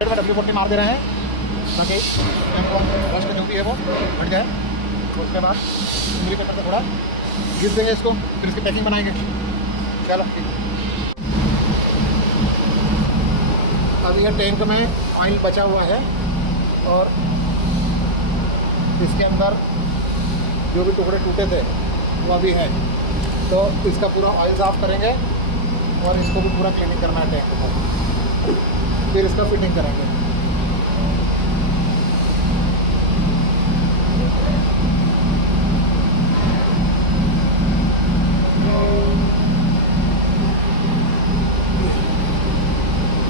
W40 मार दे रहे हैं ताकि रस्ट जो भी है वो हट जाए। उसके बाद उंगली पेपर से थोड़ा घिस देंगे इसको, फिर इसकी पैकिंग बनाएंगे। चलो अब ये टैंक में ऑयल बचा हुआ है और इसके अंदर जो भी टुकड़े टूटे थे वो अभी है, तो इसका पूरा ऑयल साफ़ करेंगे और इसको भी पूरा क्लीनिंग करना है टैंक को, फिर इसका फिटिंग करेंगे।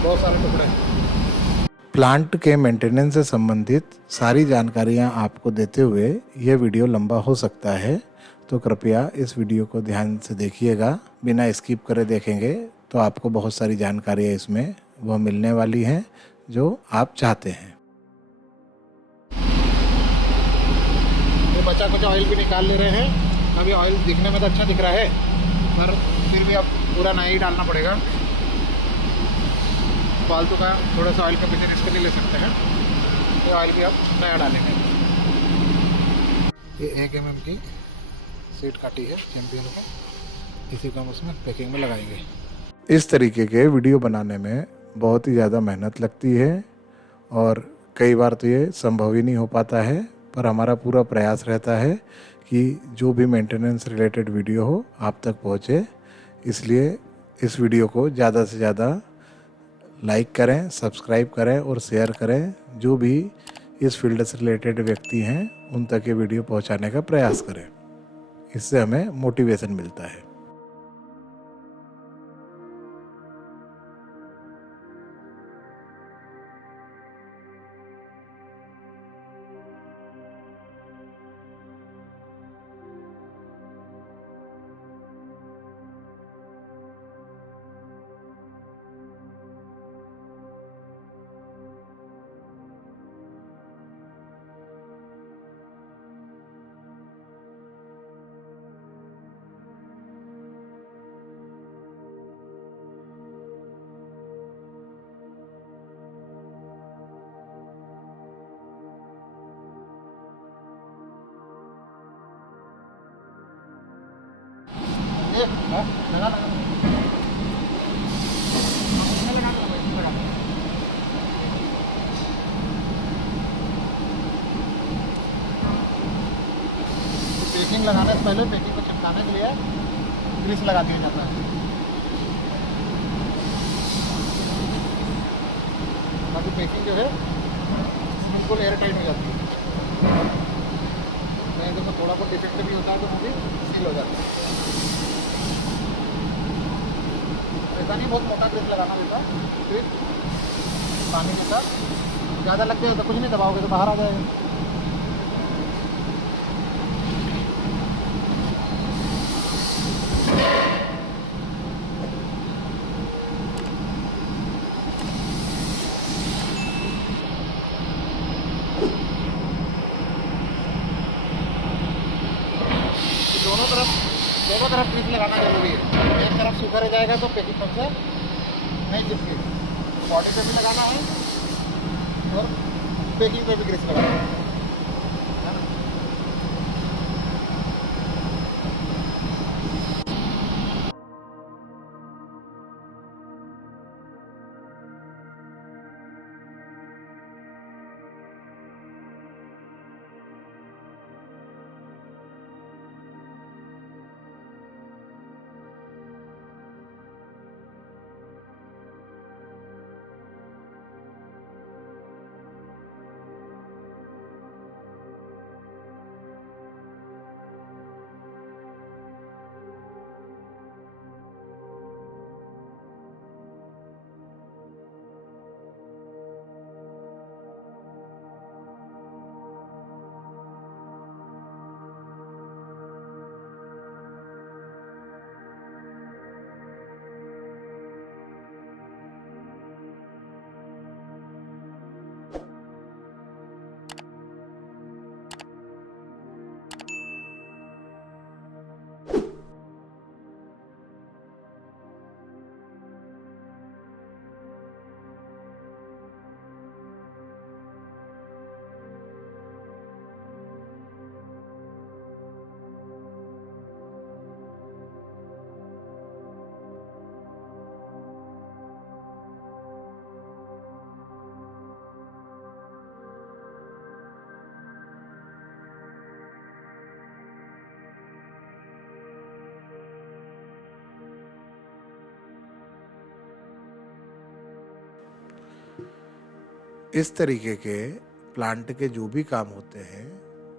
बहुत सारे टुकड़े। प्लांट के मेंटेनेंस से संबंधित सारी जानकारियां आपको देते हुए यह वीडियो लंबा हो सकता है, तो कृपया इस वीडियो को ध्यान से देखिएगा। बिना स्किप करे देखेंगे तो आपको बहुत सारी जानकारियां इसमें वह मिलने वाली हैं जो आप चाहते हैं। ये बचा कुछ ऑयल भी निकाल ले रहे हैं। अभी ऑयल दिखने में तो अच्छा दिख रहा है, पर फिर भी अब पूरा नया ही डालना पड़ेगा। फालतू का थोड़ा सा ऑयल का पीछे रिस्क नहीं ले सकते हैं, ये ऑयल भी अब नया डालेंगे। ये 1 mm की सीट काटी है चैम्पियन को, इसी को हम उसमें पैकिंग में लगाएंगे। इस तरीके के वीडियो बनाने में बहुत ही ज़्यादा मेहनत लगती है और कई बार तो ये संभव ही नहीं हो पाता है, पर हमारा पूरा प्रयास रहता है कि जो भी मेंटेनेंस रिलेटेड वीडियो हो आप तक पहुँचे। इसलिए इस वीडियो को ज़्यादा से ज़्यादा लाइक करें, सब्सक्राइब करें और शेयर करें। जो भी इस फील्ड से रिलेटेड व्यक्ति हैं उन तक ये वीडियो पहुंचाने का प्रयास करें, इससे हमें मोटिवेशन मिलता है। ये लगा लगा पैकिंग लगाने से पहले पैकिंग को चिपकाने के लिए ग्रीस लगा दिया जाता है, ताकि पैकिंग जो है बिल्कुल एयर टाइट हो जाती है। नहीं तो थोड़ा बहुत डिफेक्ट भी होता है तो वो भी सील हो जाता है। ऐसा नहीं बहुत मोटा ग्रीस लगाना होता, फिर पानी के साथ ज़्यादा लग जाए तो कुछ नहीं, दबाओगे तो बाहर आ जाएगा। दोनों तरफ ग्रीस लगाना जरूरी है। एक तरफ सूखा रह जाएगा तो पैकिंग पंक्चर नहीं चिपकेगी। बॉडी पे भी लगाना है और पैकिंग पे भी ग्रीस लगाना है। इस तरीके के प्लांट के जो भी काम होते हैं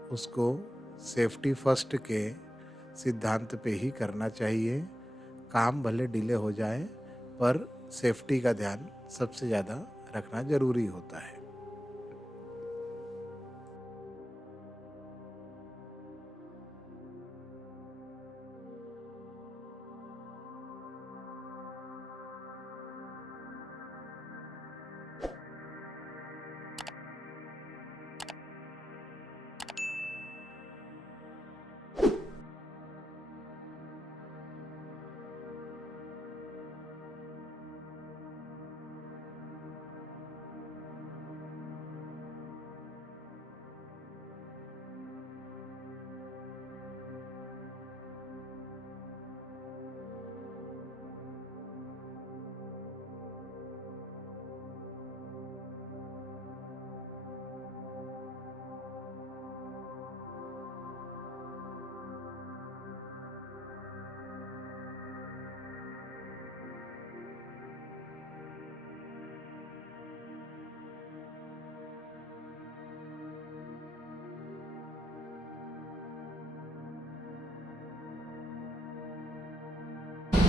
उसको सेफ्टी फर्स्ट के सिद्धांत पे ही करना चाहिए। काम भले डिले हो जाए पर सेफ्टी का ध्यान सबसे ज़्यादा रखना ज़रूरी होता है।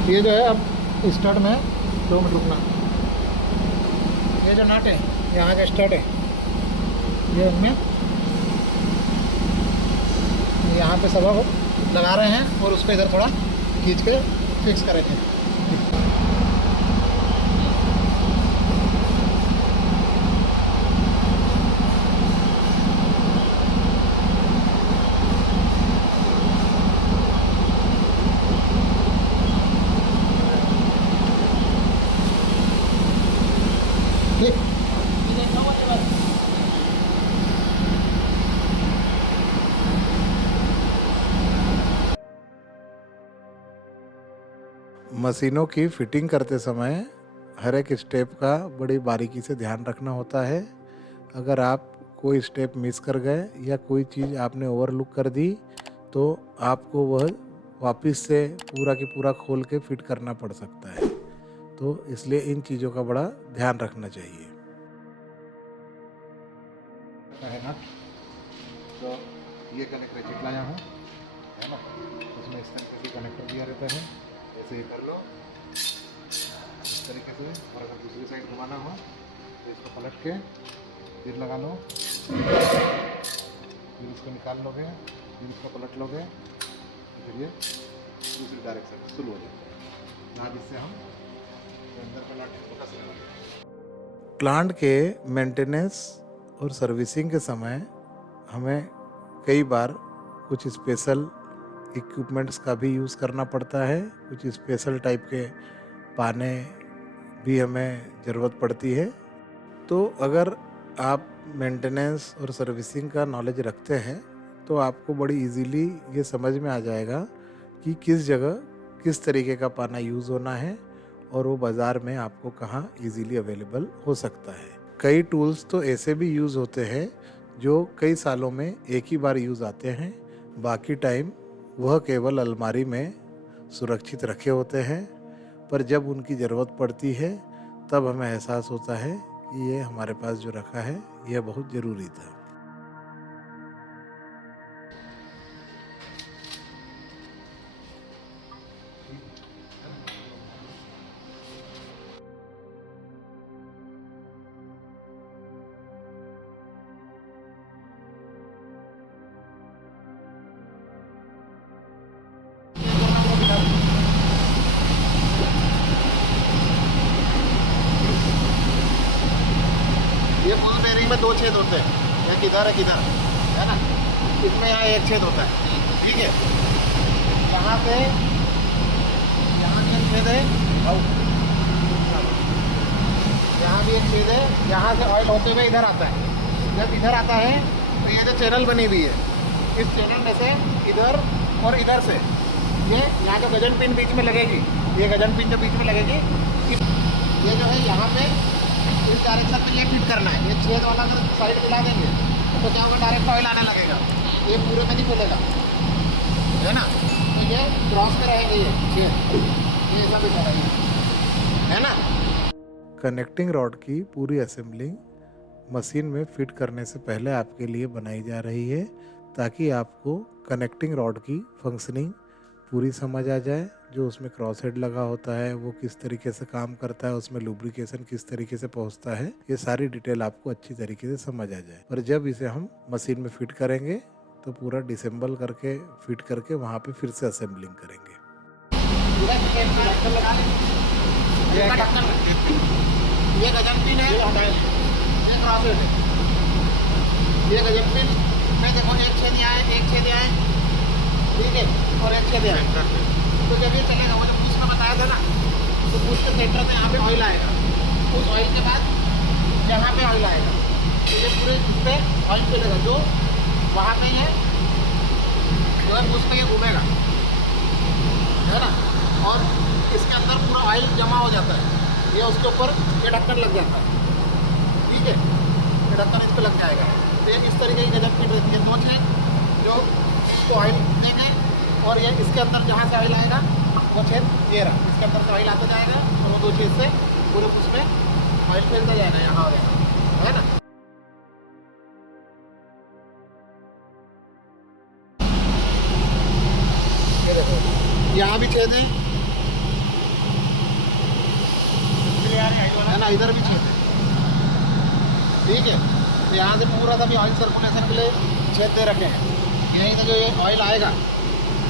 ये जो है अब स्टार्ट में 2 मिनट रुकना। ये जो नट है यहाँ का स्टार्ट है, ये उनमें यहाँ पे सबक लगा रहे हैं और उसको इधर थोड़ा खींच के फिक्स करेंगे। मशीनों की फिटिंग करते समय हर एक स्टेप का बड़ी बारीकी से ध्यान रखना होता है। अगर आप कोई स्टेप मिस कर गए या कोई चीज़ आपने ओवरलुक कर दी तो आपको वह वापस से पूरा की पूरा खोल के फिट करना पड़ सकता है। तो इसलिए इन चीज़ों का बड़ा ध्यान रखना चाहिए। है नट, तो ये कनेक्टर चिपलाया हूँ, है ना, उसमें इस तरीके से कनेक्टर दिया रहता है। ऐसे ही कर लो इस तरीके से, और अगर दूसरी साइड घुमाना हो तो इसको पलट के फिर लगा लो, फिर इसको निकाल लोगे, फिर इसको पलट लोगे, तो फिर ये दूसरी डायरेक्शन शुरू हो जाता है। ना जिससे हम अंदर का नट इसको कस लेंगे। प्लांट के मेंटेनेंस और सर्विसिंग के समय हमें कई बार कुछ स्पेशल इक्विपमेंट्स का भी यूज़ करना पड़ता है। कुछ स्पेशल टाइप के पाने भी हमें ज़रूरत पड़ती है। तो अगर आप मेंटेनेंस और सर्विसिंग का नॉलेज रखते हैं तो आपको बड़ी इजीली ये समझ में आ जाएगा कि किस जगह किस तरीके का पाना यूज़ होना है और वो बाज़ार में आपको कहाँ इजीली अवेलेबल हो सकता है। कई टूल्स तो ऐसे भी यूज़ होते हैं जो कई सालों में एक ही बार यूज़ आते हैं, बाकी टाइम वह केवल अलमारी में सुरक्षित रखे होते हैं, पर जब उनकी ज़रूरत पड़ती है तब हमें एहसास होता है कि ये हमारे पास जो रखा है यह बहुत ज़रूरी था। ये फुल बेयरिंग में 2 छेद होते हैं, एक इधर एक इधर, है ना। इसमें यहाँ 1 छेद होता है, ठीक है। यहाँ पे यहाँ भी एक छेद है और यहाँ भी एक छेद है। यहाँ से ऑयल होते हुए इधर आता है। जब इधर आता है तो ये जो चैनल बनी हुई है, इस चैनल में से इधर और इधर से ये यहाँ जो गजन पिन बीच में लगेगी, ये गजन पिन जो बीच में लगेगी, ये जो है यहाँ पे इस डायरेक्शन में ये फिट करना है। ये छेद वाला अगर साइड मिला देंगे तो क्या होगा, डायरेक्ट ऑयल आने लगेगा, ये पूरे में नहीं खुलेगा, है ना। तो ये क्रॉस में रहेंगे ये छेद, ये ऐसा भी करेंगे, है ना। कनेक्टिंग रॉड की पूरी असेंबलिंग मशीन में फिट करने से पहले आपके लिए बनाई जा रही है, ताकि आपको कनेक्टिंग रॉड की फंक्शनिंग पूरी समझ आ जाए। जो उसमें क्रॉस हेड लगा होता है वो किस तरीके से काम करता है, उसमें लुब्रिकेशन किस तरीके से पहुंचता है, ये सारी डिटेल आपको अच्छी तरीके से समझ आ जाए। और जब इसे हम मशीन में फिट करेंगे तो पूरा डिसेंबल करके फिट करके वहाँ पे फिर से असेंबलिंग करेंगे। ये गजन पिन है, ये क्रॉस हेड है। ये गजन पिन में देखो एक छेद यहाँ है, एक छेद यहाँ है, ठीक है, और एक छेद यहाँ है। तो जब ये चलेगा, वो जो पुश में बताया था ना, तो पुश के सेंटर में यहाँ पे ऑयल आएगा, उस ऑयल के बाद यहाँ पे ऑयल आएगा, तो ये पूरे इस पे ऑयल चलेगा, जो वहाँ पे है जो है पुश पे ये घूमेगा, है ना। और इसके अंदर पूरा ऑयल जमा हो जाता है, ये उसके ऊपर ये ढक्कन लग जाता है, ठीक है, ये ढक्कन इस पर लग जाएगा। तो ये इस तरीके की गजब फिट रहती है, दो छेद जो इसको ऑयल देंगे, और ये इसके अंदर जहाँ से ऑयल आएगा वो छेद ये रहा, इसके अंदर से ऑयल आता जाएगा, और वो दो छेद से पूरे उसमें ऑयल फैलता जाएगा, यहाँ हो जाएगा, है ना। ये देखो यहाँ भी छेद है ना, इधर भी छेद है, ठीक है। तो यहाँ से पूरा सा भी ऑयल सर्कुलेशन के लिए छेद दे रखे हैं। यहीं से जो ये ऑयल आएगा,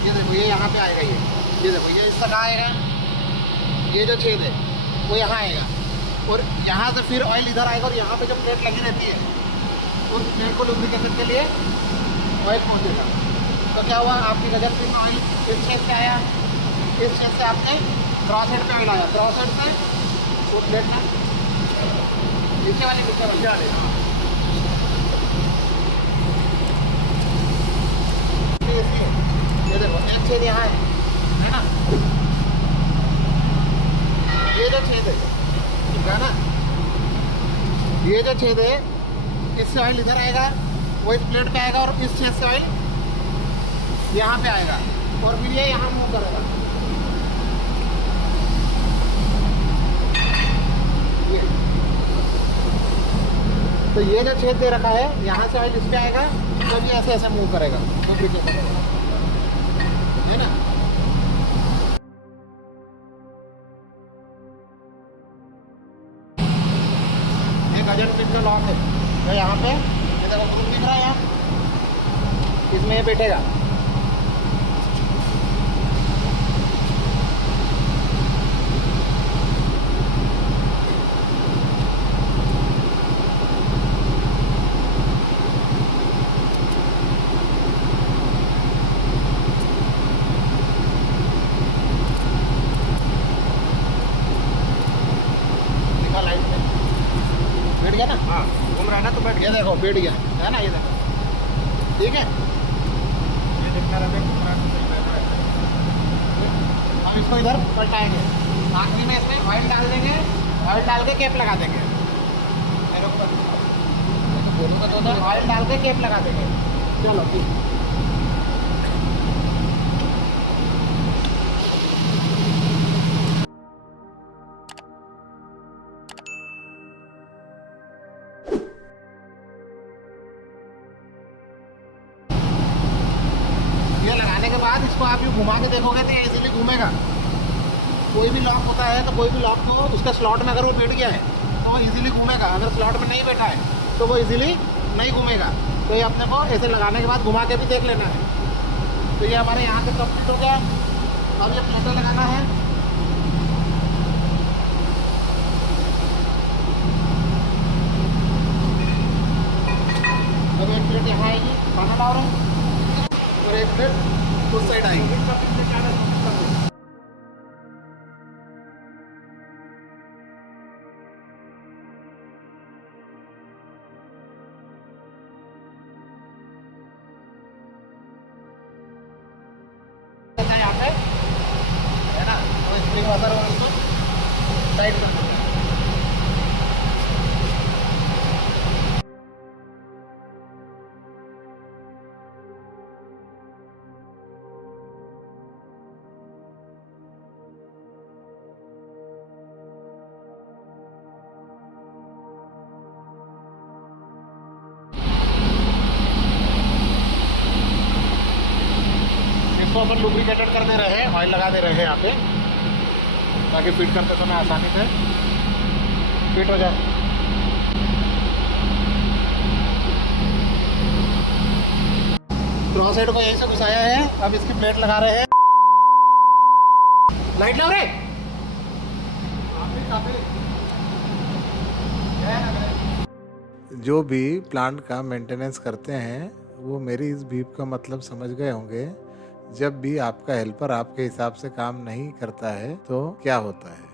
ये देखो ये यहाँ पे आएगा, ये देखो ये इस तक आएगा, ये जो छेद है वो यहाँ आएगा, और यहाँ से फिर ऑयल इधर आएगा, और यहाँ पे जो प्लेट लगी रहती है उस प्लेट को लुब्रिकेशन के लिए ऑयल पहुँचेगा। तो क्या हुआ, आपकी गजब फिर ऑयल इस छेद से आया, इस छेद से आपके क्रॉस हेड पे ऑयल आया, क्रॉस हेड से वो प्लेट में नीचे वाली ये देखो एक छेद यहाँ है ना, ये जो छेद है ना, ये जो छेद है इससे ऑयल इधर आएगा, वो इस प्लेट पे आएगा, और इस छेद से ऑयल यहाँ पे आएगा, और फिर ये यहाँ मूव करेगा। तो ये जो छेद दे रखा है, यहाँ से ऑयल इस पे आएगा, तब ये ऐसे ऐसे मूव करेगा, है ना। ये गजन पिन का लॉक है, तो यहाँ पे ये देखो ग्रुप दिख रहा है, यहाँ इसमें ये बैठेगा। बैठ गया ना, हाँ घूम रहा है ना, तो बैठ गया, देखो बैठ गया है ना, ये देखो, ठीक है। ये देखना रहता है, हम इसको इधर पलटाएंगे, आखिरी में इसमें ऑयल डाल देंगे, ऑयल डाल के कैप लगा देंगे, मेरे ऊपर बोलूँगा तो उधर ऑयल डाल के कैप लगा देंगे। चलो ठीक, के बाद इसको आप यूँ घुमा के देखोगे तो ये इजीली घूमेगा। कोई भी लॉक होता है तो कोई भी लॉक को उसका स्लॉट में अगर वो बैठ गया है तो वो इजीली घूमेगा, अगर स्लॉट में नहीं बैठा है तो वो इजीली नहीं घूमेगा। तो ये अपने को ऐसे लगाने के बाद घुमा के भी देख लेना है। तो ये हमारे यहाँ से कंप्लीट हो गया। अब ये प्लेटें लगाना है। अब एक प्लेट यहाँ आएगी, खाना ला रहा हूँ, और एक प्लेट उस साइड आएगी। यहाँ पे है ना, तो स्प्रिंग वाटर और उसको टाइट कर दो। अपन लुब्रिकेटेड कर दे रहे हैं, ऑयल लगा दे रहे हैं यहाँ पे, ताकि फिट करते समय आसानी से फिट हो जाए। क्रॉस हेड को यहीं से घुसाया है, अब इसकी प्लेट लगा रहे हैं। लाइट लग रही जो भी प्लांट का मेंटेनेंस करते हैं वो मेरी इस बीप का मतलब समझ गए होंगे। जब भी आपका हेल्पर आपके हिसाब से काम नहीं करता है तो क्या होता है।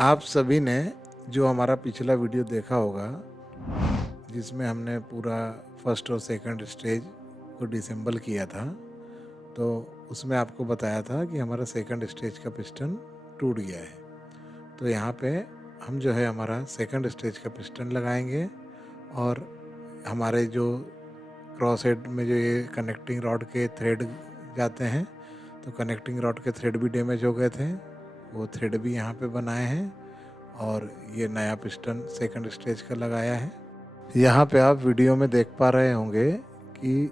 आप सभी ने जो हमारा पिछला वीडियो देखा होगा जिसमें हमने पूरा फर्स्ट और सेकंड स्टेज को डिसेंबल किया था, तो उसमें आपको बताया था कि हमारा सेकंड स्टेज का पिस्टन टूट गया है। तो यहाँ पे हम जो है हमारा सेकंड स्टेज का पिस्टन लगाएंगे और हमारे जो क्रॉस हेड में जो ये कनेक्टिंग रॉड के थ्रेड जाते हैं, तो कनेक्टिंग रॉड के थ्रेड भी डैमेज हो गए थे, वो थ्रेड भी यहाँ पे बनाए हैं और ये नया पिस्टन सेकंड स्टेज का लगाया है। यहाँ पे आप वीडियो में देख पा रहे होंगे कि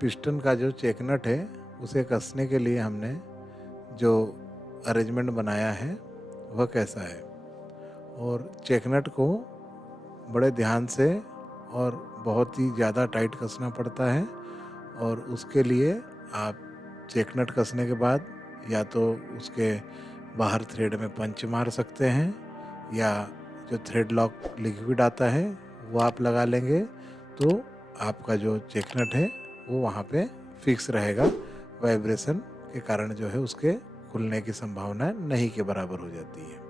पिस्टन का जो चेक नट है उसे कसने के लिए हमने जो अरेंजमेंट बनाया है वह कैसा है। और चेक नट को बड़े ध्यान से और बहुत ही ज़्यादा टाइट कसना पड़ता है, और उसके लिए आप चेक नट कसने के बाद या तो उसके बाहर थ्रेड में पंच मार सकते हैं, या जो थ्रेड लॉक लिक्विड आता है वो आप लगा लेंगे, तो आपका जो चेक नट है वो वहाँ पे फिक्स रहेगा। वाइब्रेशन के कारण जो है उसके खुलने की संभावना नहीं के बराबर हो जाती है।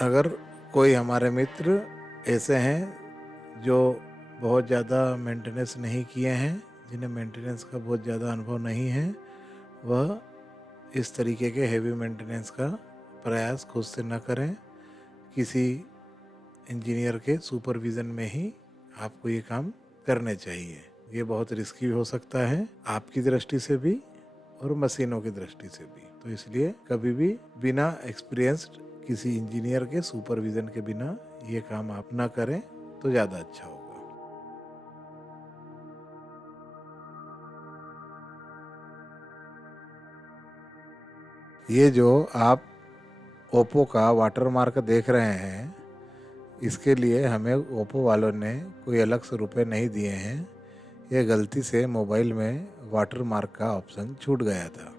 अगर कोई हमारे मित्र ऐसे हैं जो बहुत ज़्यादा मेंटेनेंस नहीं किए हैं, जिन्हें मेंटेनेंस का बहुत ज़्यादा अनुभव नहीं है, वह इस तरीके के हेवी मेंटेनेंस का प्रयास खुद से न करें। किसी इंजीनियर के सुपरविज़न में ही आपको ये काम करने चाहिए। ये बहुत रिस्की हो सकता है, आपकी दृष्टि से भी और मशीनों की दृष्टि से भी। तो इसलिए कभी भी बिना एक्सपीरियंस्ड किसी इंजीनियर के सुपरविज़न के बिना ये काम आप ना करें तो ज़्यादा अच्छा होगा। ये जो आप ओप्पो का वाटर मार्क देख रहे हैं, इसके लिए हमें ओप्पो वालों ने कोई अलग से रुपए नहीं दिए हैं। ये गलती से मोबाइल में वाटर मार्क का ऑप्शन छूट गया था।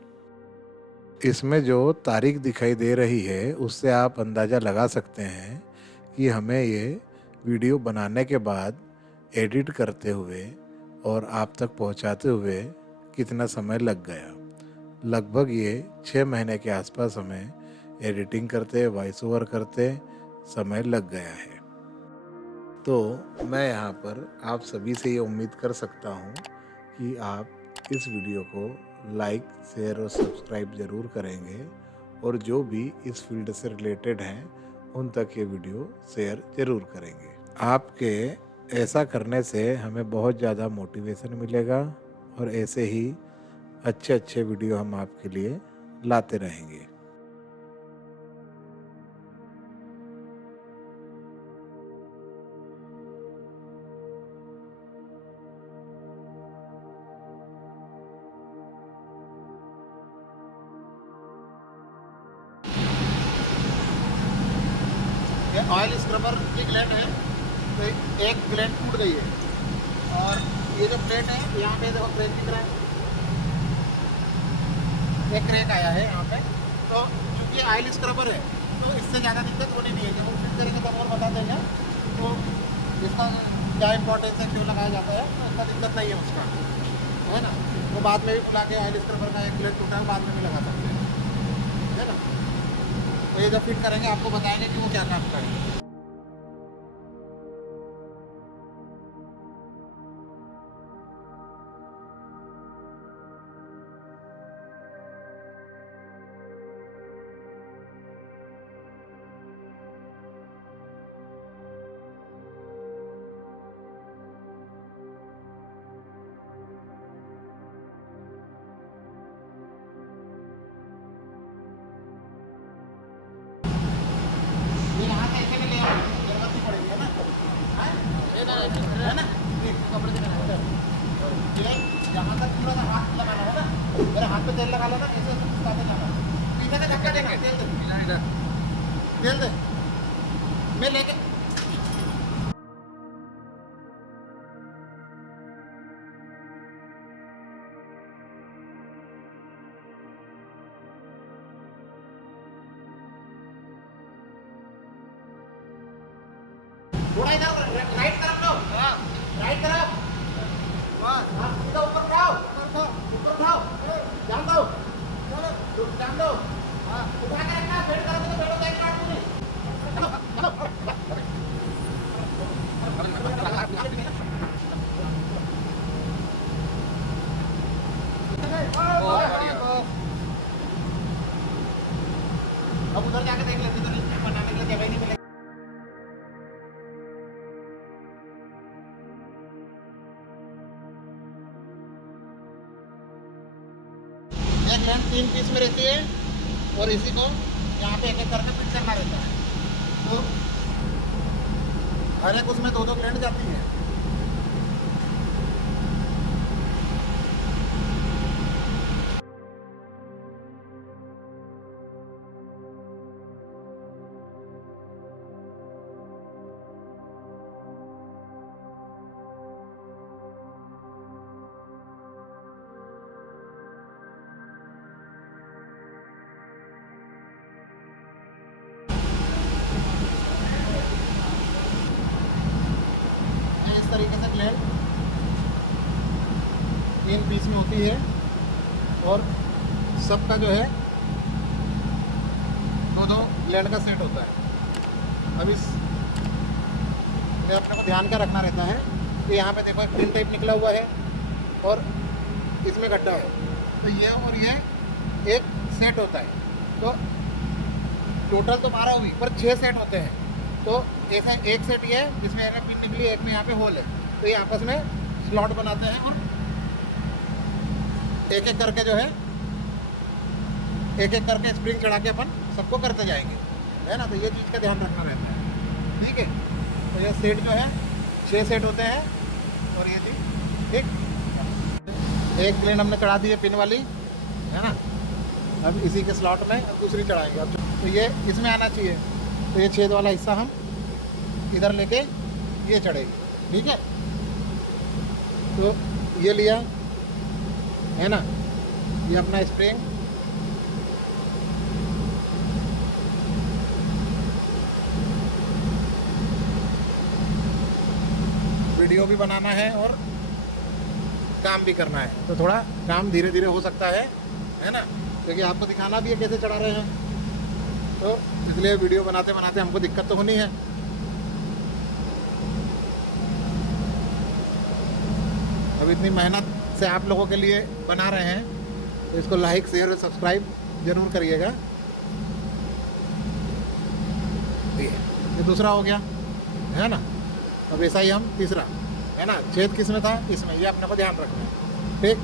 इसमें जो तारीख दिखाई दे रही है उससे आप अंदाज़ा लगा सकते हैं कि हमें ये वीडियो बनाने के बाद एडिट करते हुए और आप तक पहुंचाते हुए कितना समय लग गया। लगभग ये 6 महीने के आसपास हमें एडिटिंग करते, वॉइस ओवर करते समय लग गया है। तो मैं यहाँ पर आप सभी से ये उम्मीद कर सकता हूँ कि आप इस वीडियो को लाइक, शेयर और सब्सक्राइब ज़रूर करेंगे और जो भी इस फील्ड से रिलेटेड हैं उन तक ये वीडियो शेयर ज़रूर करेंगे। आपके ऐसा करने से हमें बहुत ज़्यादा मोटिवेशन मिलेगा और ऐसे ही अच्छे अच्छे वीडियो हम आपके लिए लाते रहेंगे। ये ऑयल स्क्रबर की ग्लैंड है, तो एक ग्लैंड टूट गई है और ये जो प्लेट है यहाँ पे देखो क्रैक दिख रहा है, एक क्रैक आया है यहाँ पे। तो चूँकि ऑयल स्क्रबर है तो इससे ज़्यादा दिक्कत होनी नहीं है। जब हम फिट करेंगे तब और बता देंगे तो इसका क्या इंपॉर्टेंस है, क्यों लगाया जाता है, तो इसका दिक्कत नहीं है उसका, है ना। तो बाद में भी बुला के ऑयल स्क्रबर का एक ग्लैंड टूटा है, बाद में भी लगा सकते हैं, है ना। तो ये जब फिट करेंगे आपको बताएंगे कि वो क्या काम करेंगे। यहाँ से ऐसे ले आओ, जरूरत नहीं पड़ेगी, है ना। है ना, कपड़े से तेल यहाँ तक पूरा सा हाथ लगाना है ना, मेरे हाथ पे तेल लगा लो ना, ऐसे घुसाते जाना। पीछे का धक्का देना, तेल दे मैं लेके थोड़ा इधर राइट तरफ लो, राइट तरफ, बस हाँ, सीधा ऊपर उठाओ, ऊपर उठाओ, जान दो, जान दो, हाँ उठा के रखना, बेड करोगे तो बेड होगा एक पार्ट पूरी। अब उधर जाके देख लेते, तो बनाने के लिए जगह ही नहीं मिलेगी। एक ग्लैंड 3 पीस में रहती है और इसी को यहाँ पे एक एक करके फिट करना रहता है। तो हर एक उसमें 2-2 ग्लैंड जाती है। इस तरीके से ग्लैंड 3 पीस में होती है और सबका जो है 2-2 ग्लैंड का सेट होता है। अब इस में अपने को ध्यान क्या रखना रहता है कि यहाँ पे देखो एक पिन टाइप निकला हुआ है और इसमें गड्ढा है, तो ये और ये एक सेट होता है। तो टोटल तो 12 हुई पर 6 सेट होते हैं। तो ऐसा एक सेट ये है जिसमें एक पिन निकली, एक में यहाँ पे होल है, तो ये आपस में स्लॉट बनाते हैं और एक एक करके जो है एक एक करके स्प्रिंग चढ़ा के अपन सबको करते जाएंगे, है ना। तो ये चीज़ का ध्यान रखना रहता है, ठीक है। तो ये सेट जो है 6 सेट होते हैं और ये चीज़ ठीक। एक प्लेन हमने चढ़ा दी है पिन वाली, है ना। अब इसी के स्लॉट में अब दूसरी चढ़ाएंगे। अब तो ये इसमें आना चाहिए, तो ये छेद वाला हिस्सा हम इधर लेके ये चढ़ेगी, ठीक है। तो ये लिया, है ना, ये अपना स्प्रिंग, वीडियो भी बनाना है और काम भी करना है, तो थोड़ा काम धीरे धीरे हो सकता है ना, क्योंकि आपको दिखाना भी है कैसे चढ़ा रहे हैं, तो इसलिए वीडियो बनाते बनाते हमको दिक्कत तो होनी है। अब इतनी मेहनत से आप लोगों के लिए बना रहे हैं, तो इसको लाइक शेयर और सब्सक्राइब ज़रूर करिएगा। ये दूसरा हो गया, है ना। अब ऐसा ही हम तीसरा, है ना, छेद किस में था, इसमें, ये अपने को ध्यान रखना है, ठीक।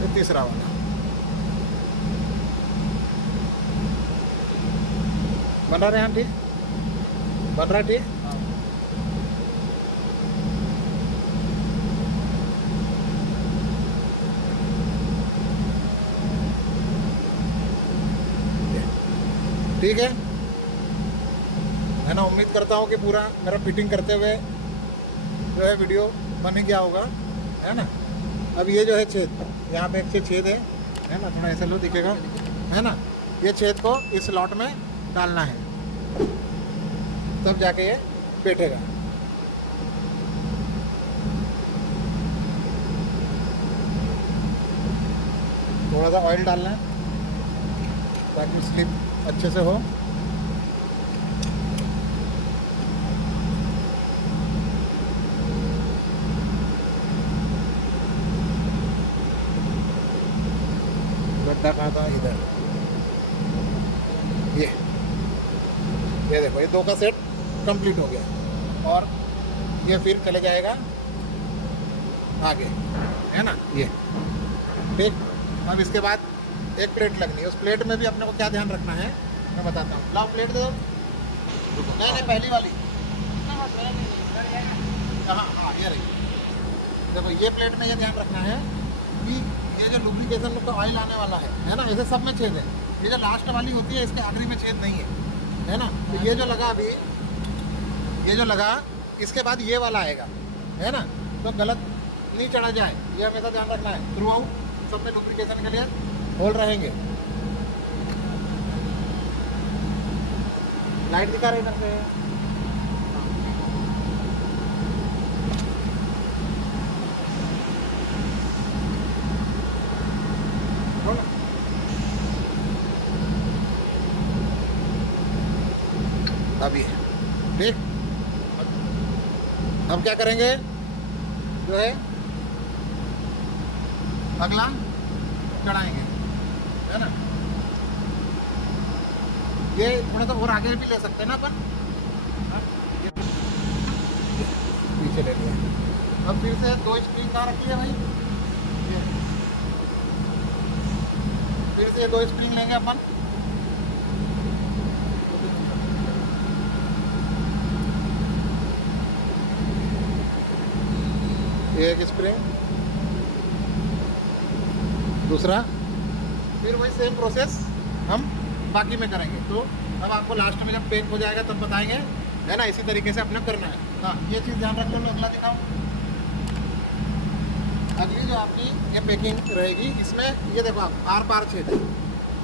ये तीसरा वाला बन रहा है, ठीक बन रहा है, ठीक। ठीक है ना। उम्मीद करता हूँ कि पूरा मेरा फिटिंग करते हुए जो है वीडियो बन गया होगा, है ना। अब ये जो है छेद, यहाँ पे एक से छेद है ना, थोड़ा ऐसा लो दिखेगा, है ना। ये छेद को इस स्लॉट में डालना है, तब जाके ये बैठेगा। थोड़ा सा ऑयल डालना है ताकि स्लिप अच्छे से हो। गड्ढा कहाँ था, इधर। ये देखो, ये 2 का सेट कंप्लीट हो गया और ये फिर चले जाएगा आगे, है ना, ये ठीक। अब इसके बाद एक प्लेट लगनी है, उस प्लेट में भी अपने को क्या ध्यान रखना है मैं बताता हूँ। लाओ प्लेट दे दो। नहीं पहली वाली हाँ हाँ, ये रही। देखो ये प्लेट में ये ध्यान रखना है कि ये जो लुब्रिकेशन का ऑयल आने वाला है ना, ऐसे सब में छेद है। ये जो लास्ट वाली होती है इसके आखिरी में छेद नहीं है ना। तो ये जो लगा अभी, ये जो लगा, इसके बाद ये वाला आएगा, है ना। तो गलत नहीं चढ़ा जाए, ये हमेशा ध्यान रखना है। थ्रू आउट सब में लुब्रिकेशन के लिए होल रहेंगे। लाइट दिखा रहे इधर से। अभी ठीक। अब क्या करेंगे जो है अगला चढ़ाएंगे, है ना। ये थोड़ा सा और आगे भी ले सकते हैं ना अपन, पीछे ले लिया। अब फिर से 2 स्प्रिंग कहाँ रखी है भाई, ये फिर से 2 स्प्रिंग लेंगे अपन। एक स्प्रिंग, दूसरा, फिर वही सेम प्रोसेस हम बाकी में करेंगे। तो अब आपको लास्ट में जब पैक हो जाएगा तब बताएंगे, है ना। इसी तरीके से अपना करना है। हाँ, ये चीज़ ध्यान रख लो। अगला दिखाओ। अगली जो आपकी ये पैकिंग रहेगी, इसमें ये देखो आप आर पार छेद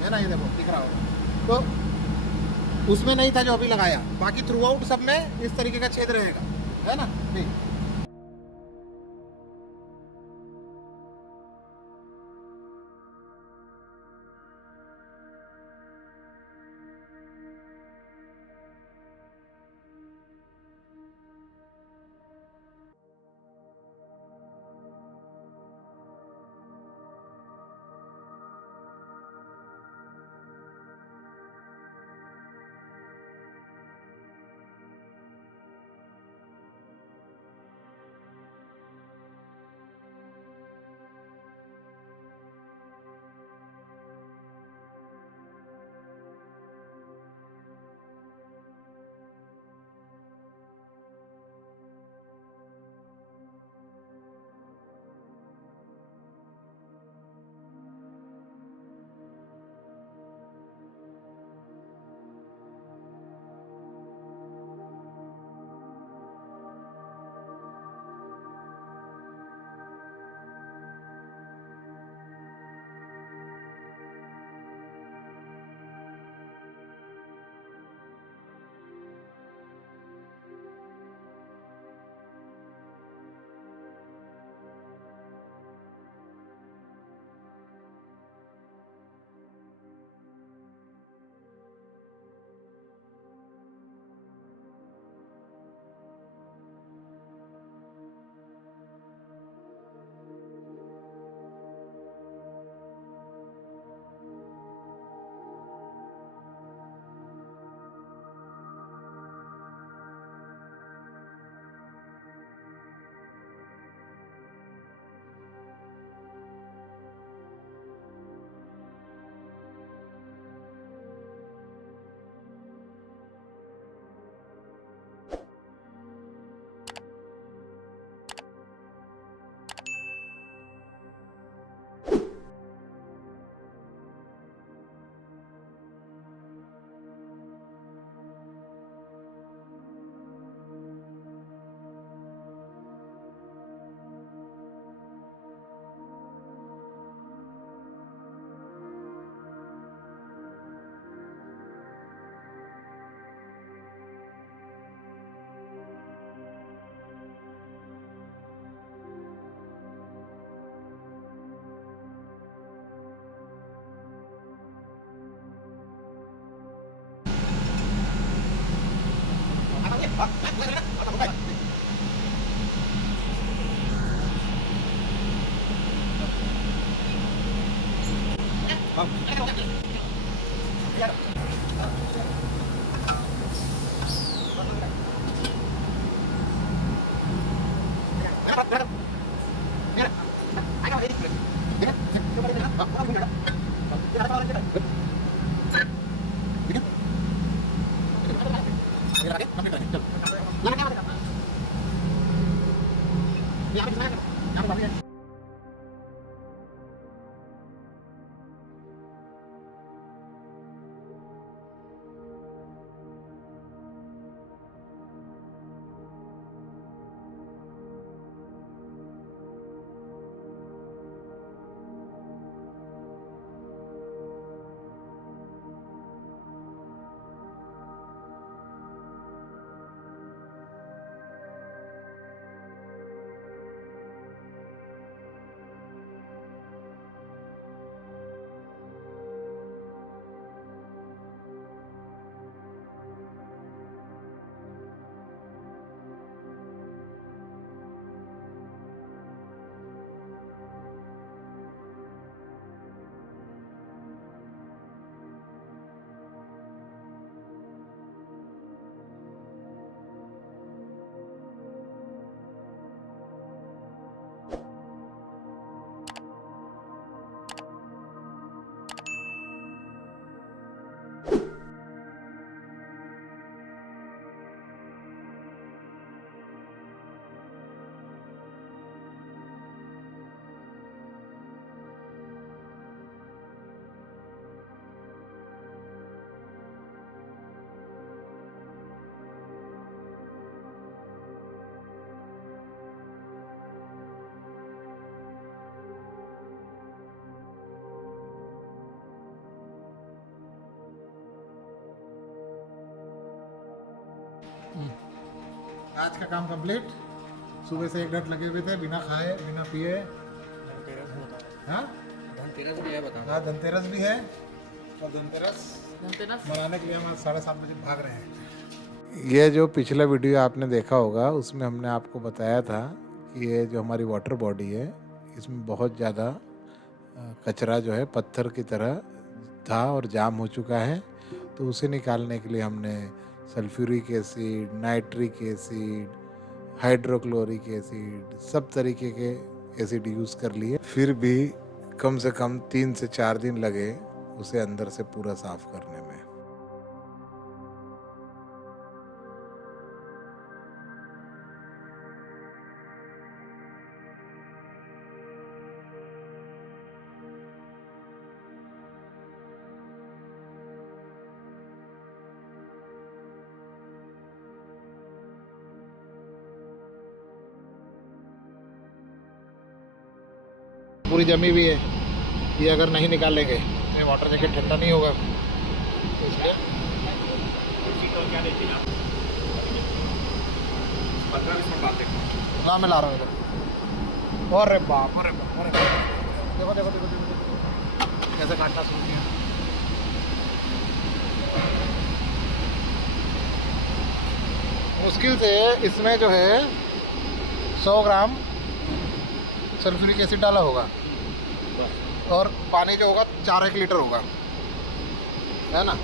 है ना, ये देखो दिख रहा होगा। तो उसमें नहीं था जो अभी लगाया, बाकी थ्रू आउट सब में इस तरीके का छेद रहेगा, है ना। ठीक। आज का काम कंप्लीट। सुबह से एक डट लगे हुए थे, बिना खाए बिना पिए। हाँ, धनतेरस भी है बता। हाँ धनतेरस भी है, और धनतेरस मनाने के लिए हम आज 7:30 बजे भाग रहे हैं। ये जो पिछला वीडियो आपने देखा होगा उसमें हमने आपको बताया था कि ये जो हमारी वाटर बॉडी है इसमें बहुत ज़्यादा कचरा जो है पत्थर की तरह था और जाम हो चुका है। तो उसे निकालने के लिए हमने sulphuric acid, nitric acid, hydrochloric acid, सब तरीके के एसिड यूज़ कर लिए। फिर भी कम से कम 3 से 4 दिन लगे उसे अंदर से पूरा साफ करने में। पूरी जमी हुई है, ये अगर नहीं निकालेंगे तो वाटर जैकेट ठंडा नहीं होगा, इसलिए हाँ मैं ला रहा हूँ इधर। और बाप, अरे बाप, अरे बाप, देखो देखो देखो देखो कैसे काटना शुरू किया। मुश्किल से इसमें जो है 100 ग्राम सल्फ्यूरिक एसिड डाला होगा, और पानी जो होगा 4-1 लीटर होगा, है ना।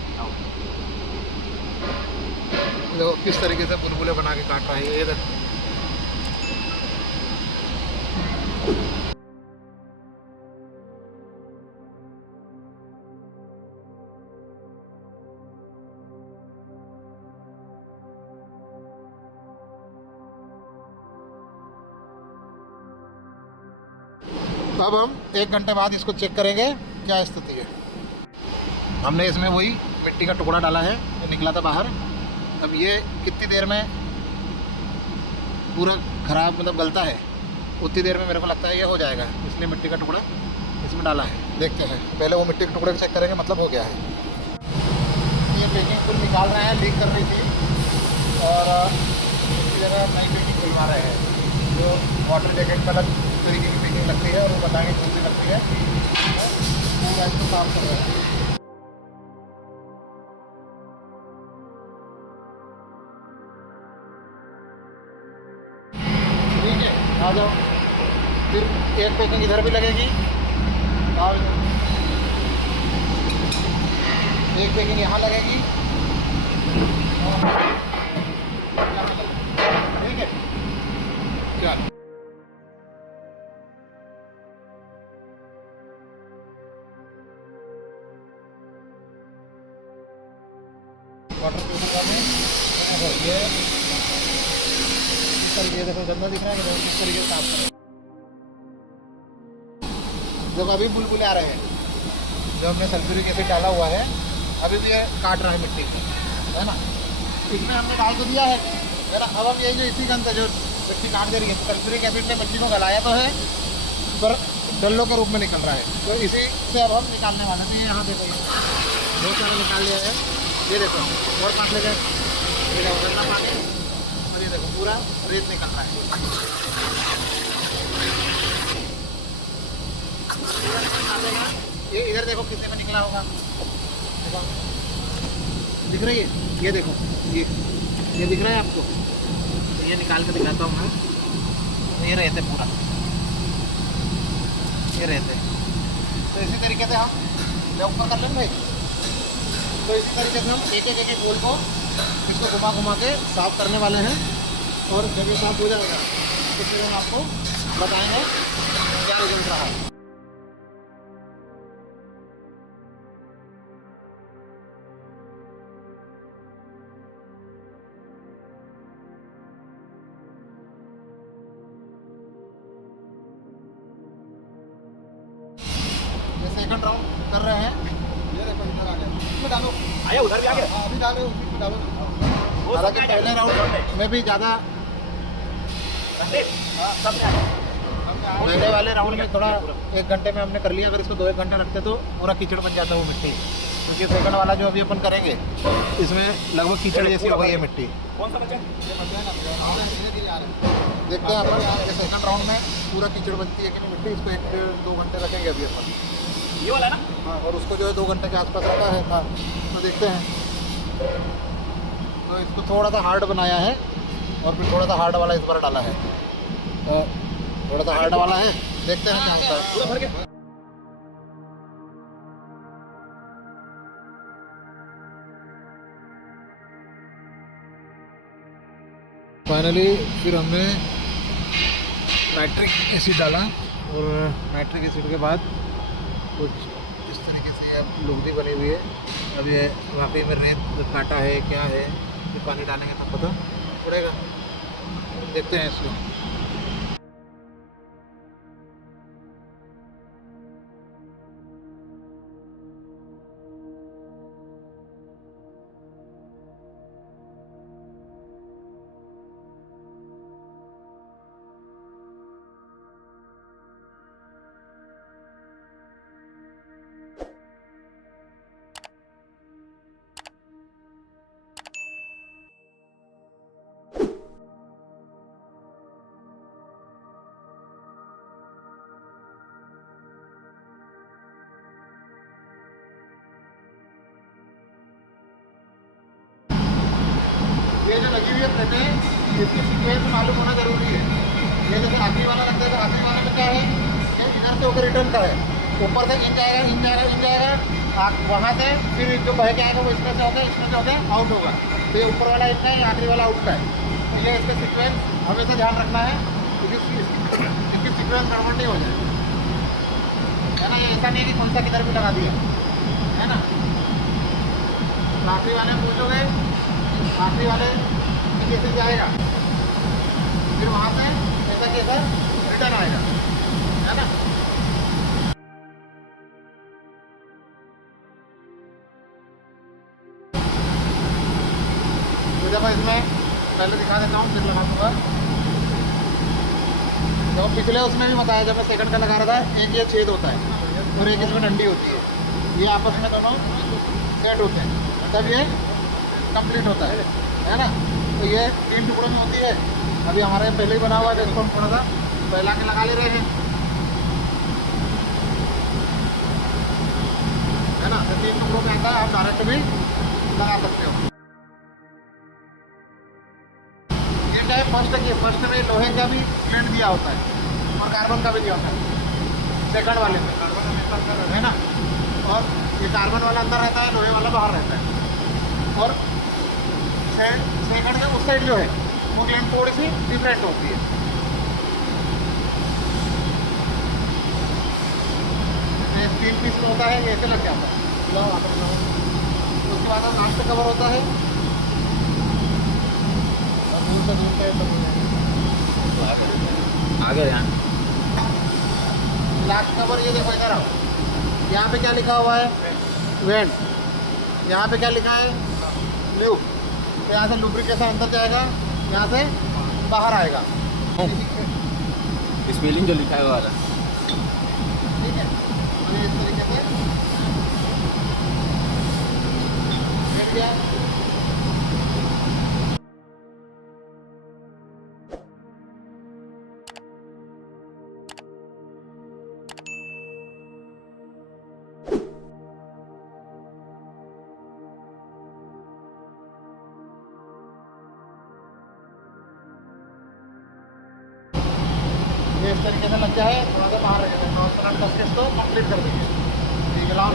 देखो किस तरीके से बुलबुले बना के काट रहा है ये देखो। अब हम 1 घंटे बाद इसको चेक करेंगे क्या स्थिति है। हमने इसमें वही मिट्टी का टुकड़ा डाला है जो निकला था बाहर। अब ये कितनी देर में पूरा खराब मतलब गलता है, उतनी देर में मेरे को लगता है ये हो जाएगा, इसलिए मिट्टी का टुकड़ा इसमें डाला है। देखते हैं, पहले वो मिट्टी के टुकड़े को चेक करेंगे मतलब हो गया है। ये पैकिंग फुल निकाल रहे हैं, लीक कर रही थी, और इसकी जगह नई पैकिंग खुलवा रहे हैं। जो वाटर जैकेट का अलग तरीके की पैकिंग लगती है और वो बताएंगे कौन सी लगती है। पूरा इसको साफ कर रहे हैं। पैकिंग इधर भी लगेगी और एक पैकिंग यहाँ लगेगी और यहाँ लगेगी। ठीक है, चलो। वाटर प्रूफ में ये देखो गंदा दिख रहा है, इस तरीके से साफ करें। जो अभी बुलबुले आ रहे हैं, जो हमने सल्फ्यूरिक एसिड डाला हुआ है, अभी भी ये काट रहा है मिट्टी को, है ना। इसमें हमने डाल तो दिया है ना। अब हम यही जो इसी गंद जो मिट्टी काट दे रही है, सल्फ्यूरिक एसिड ने मिट्टी को गलाया तो है, पर डल्लों के रूप में निकल रहा है। तो इसी से अब हम निकालने वाले थे। यहाँ देखो बहुत सारा निकाल लिया है, ये देखो और पास ले गए, ये देखो गंदा पानी, और ये देखो पूरा रेत निकल रहा है। ये इधर देखो कितने में निकला होगा, देखो दिख रही है, ये देखो ये दिख रहा है आपको, तो ये निकाल के दिखाता हूँ मैं। तो ये रहते पूरा, ये रहते। तो इसी तरीके से हम ऊपर कर लेंगे भाई। तो इसी तरीके से हम एक एक गोल को इसको घुमा घुमा के साफ करने वाले हैं, और जब ये साफ हो जाएगा तो फिर हम आपको बताएंगे क्या रिजल्ट रहा है। ये सेकंड राउंड कर रहे हैं, ये देखो इधर आ गया, इसमें डालो, आया उधर भी आ गया। अभी डालो, उसी में डालो। हालांकि पहले राउंड में भी ज़्यादा, पहले वाले राउंड में थोड़ा 1 घंटे में हमने कर लिया। अगर इसको 2-1 घंटे रखते तो पूरा कीचड़ बन जाता है वो मिट्टी, क्योंकि सेकंड वाला जो अभी अपन करेंगे इसमें लगभग कीचड़ जैसी हो गई है मिट्टी। कौन सा बचा? देखते हैं अपन ये सेकंड राउंड में पूरा कीचड़ बनती है कि नहीं मिट्टी। इसको 1-2 घंटे रखेंगे अभी अपन, ये वाला ना। हाँ, और उसको जो है 2 घंटे के आसपास रखा है था, तो देखते हैं। तो इसको थोड़ा सा हार्ड बनाया है, और फिर थोड़ा सा हार्ड वाला इस बार डाला है। तो थोड़ा सा हार्ड वाला है, देखते हैं क्या होता है। पूरा भर गया। फाइनली फिर हमने नाइट्रिक एसिड डाला, और नाइट्रिक एसिड के बाद कुछ इस तरीके से अब लुगदी बनी हुई है। अब ये वाकई में रेत काटा है क्या है, फिर पानी डालेंगे तब पता पड़ेगा। देखते हैं इसको। ये जो लगी हुई है प्लेटें, इसकी सीक्वेंस मालूम होना जरूरी है। ये जैसे आखिरी वाला लगता है, तो आखिरी वाले में क्या है, ये इधर से होकर रिटर्न का है, ऊपर से इन जाएगा इन जाएगा इन जाएगा, वहाँ से फिर जो बह के आएगा वो इसमें से होगा, इसमें से होगा आउट होगा। तो ये ऊपर वाला इतना है, आखिरी वाला आउट का है। तो ये इसका सीक्वेंस हमेशा ध्यान रखना है, क्योंकि इसकी सीक्वेंस गड़बड़ नहीं हो जाए, है ना। ये ऐसा नहीं है कि कौन सा किधर भी लगा दिया, है ना। आखिरी वाले में पूछोगे, आखिरी वाले कैसे जाएगा, फिर वहाँ से ऐसा कैसा रिटर्न आएगा, है ना। तो जब इसमें पहले दिखा देता हूँ, फिर लगा दूँगा। तो पिछले उसमें भी बताया, जब मैं सेकंड का लगा रहा था, एक ये छेद होता है और एक इसमें डंडी होती है, ये आपस में दोनों सेट होते हैं, तब ये कंप्लीट होता है ना। तो ये 3 टुकड़ों में होती है। अभी हमारे पहले ही बना हुआ है, इसको हम थोड़ा सा फैला के लगा ले रहे हैं, है ना। तो 3 टुकड़ों में आता है, आप डायरेक्ट भी लगा सकते हो। ये चाहे फर्स्ट में लोहे का भी प्लेट दिया होता है और कार्बन का भी दिया होता है। सेकंड वाले में, है ना। और ये कार्बन वाला अंदर रहता है, लोहे वाला बाहर रहता है। और सेकंड के उस साइड जो है वो ग्लैंड थोड़ी सी डिफरेंट होती है। ये 3 पीस में होता है, ये ऐसे लग जाता है। उसके बाद लास्ट कवर होता है, और दूर से दूर से आगे ध्यान। लास्ट कवर ये देखो, इधर आओ। यहाँ पे क्या लिखा हुआ है? वेंट। यहाँ पे क्या लिखा है? ल्यूब। तो यहाँ से लुब्रिकेशन अंदर जाएगा, यहाँ से बाहर आएगा। स्पेलिंग जो लिखा है वो वाला। ठीक है, तो ये इस तरीके से बैठ गया। ये इस तरीके से लग जाए, थोड़ा सा बाहर रखेंगे, ट्रांसपेरेंट करके इसको कंप्लीट कर देंगे। ठीक है, लाओ।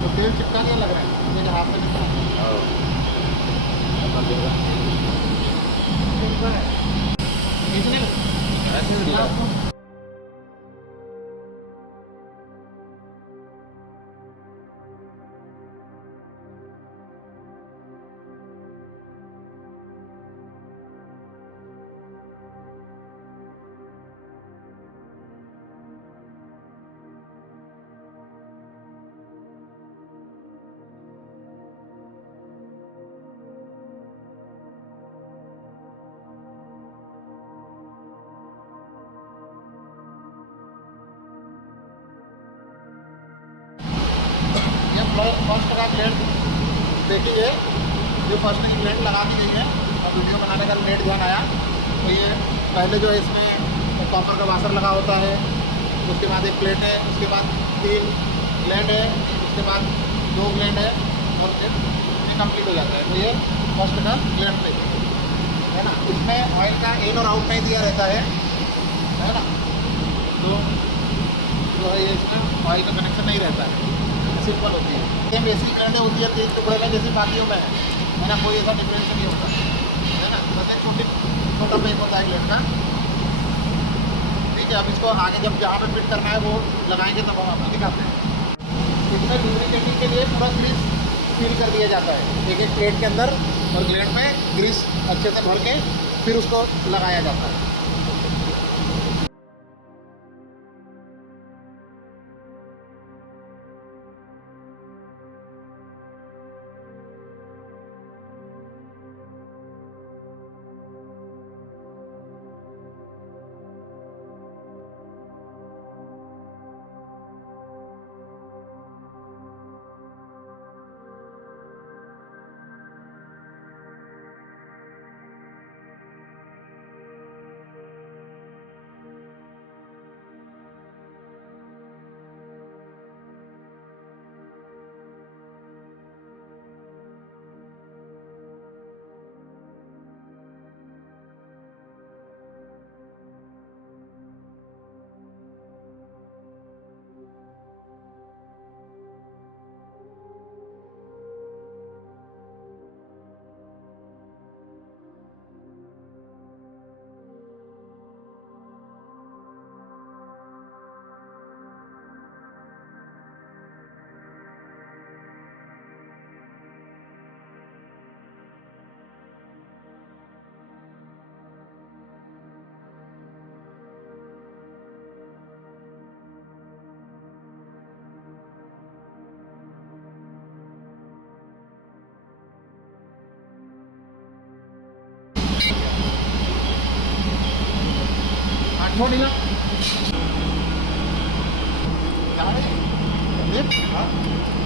तो तेल चिपका नहीं लग रहा है, मुझे हाथ में नहीं खींचने। फर्स्ट का ग्लैंड देखिए, जो फर्स्ट की ग्लैंड लगा दी गई है और वीडियो बनाने का लेट ध्यान आया। तो ये पहले जो है इसमें कॉपर का वाशर लगा होता है, उसके बाद एक प्लेट है, उसके बाद 3 ग्लैंड है, उसके बाद 2 ग्लैंड है, और फिर ये कंप्लीट हो जाता है। तो ये फर्स्ट का ग्लैंड पे है ना। इसमें ऑयल का इन और आउट नहीं दिया रहता है ना। तो जो है ये इसमें ऑयल का कनेक्शन नहीं रहता है, सिंपल होती है। सेम बेसिक ग्लैंड होती है 3 टुकड़े में, जैसे बाकियों में है ना। कोई ऐसा डिफरेंस नहीं होता है ना। बस एक छोटा पेप होता है ग्लैंड का। ठीक है, अब इसको आगे जब जहाँ पे फिट करना है वो लगाएंगे तब हम आपको दिखाते हैं। इसमें लुब्रिकेटिंग के लिए पूरा ग्रीस फिल कर दिया जाता है एक एक प्लेट के अंदर, और ग्लैंड में ग्रीस अच्छे से भर के फिर उसको लगाया जाता है।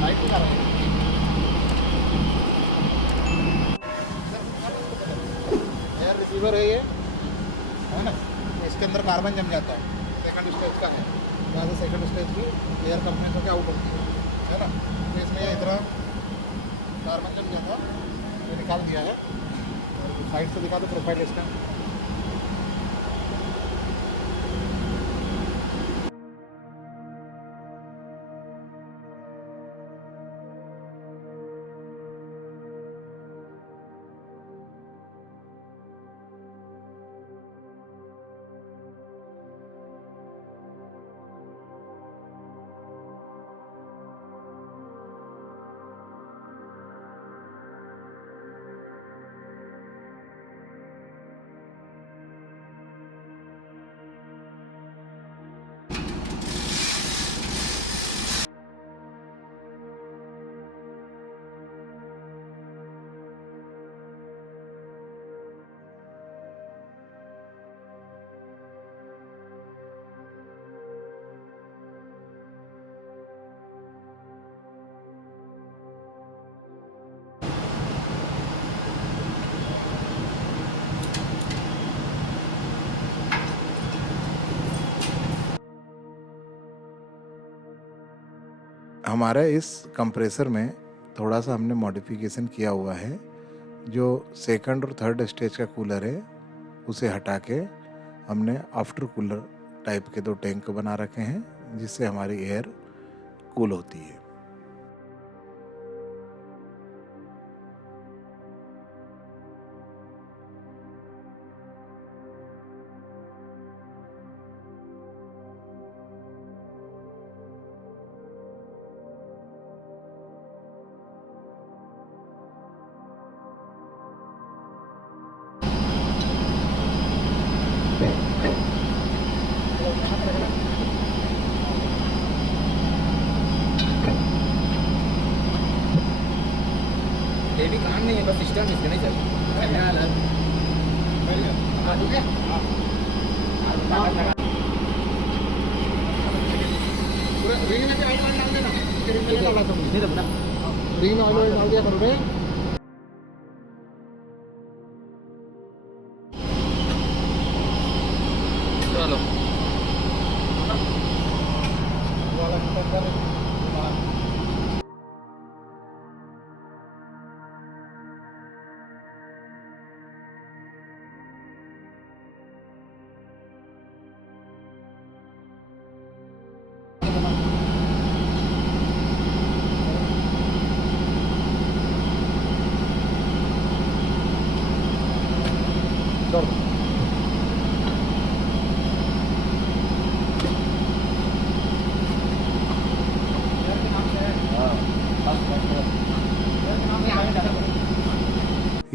लाइट भी आ रहा है। एयर रिसीवर है ये, है ना। इसके अंदर कार्बन जम जाता है, सेकंड स्टेज का है। यहाँ से सेकंड स्टेज की एयर कंप्रेस होकर आउट होती है ना। तो इसमें ये इतना कार्बन जम गया था, ये निकाल दिया है। साइड से दिखा दो प्रोफाइल इसका। हमारे इस कंप्रेसर में थोड़ा सा हमने मॉडिफिकेशन किया हुआ है। जो सेकंड और थर्ड स्टेज का कूलर है उसे हटा के हमने आफ्टर कूलर टाइप के 2 टैंक बना रखे हैं, जिससे हमारी एयर कूल होती है। ये भी काम नहीं है, बस सिस्टम इसका नहीं चल रिंग में ऑयल डाल देना, रिंग में डाला सब, नहीं तो बना रिंग में ऑयल डाल दिया करो रे। चलो वाला निकल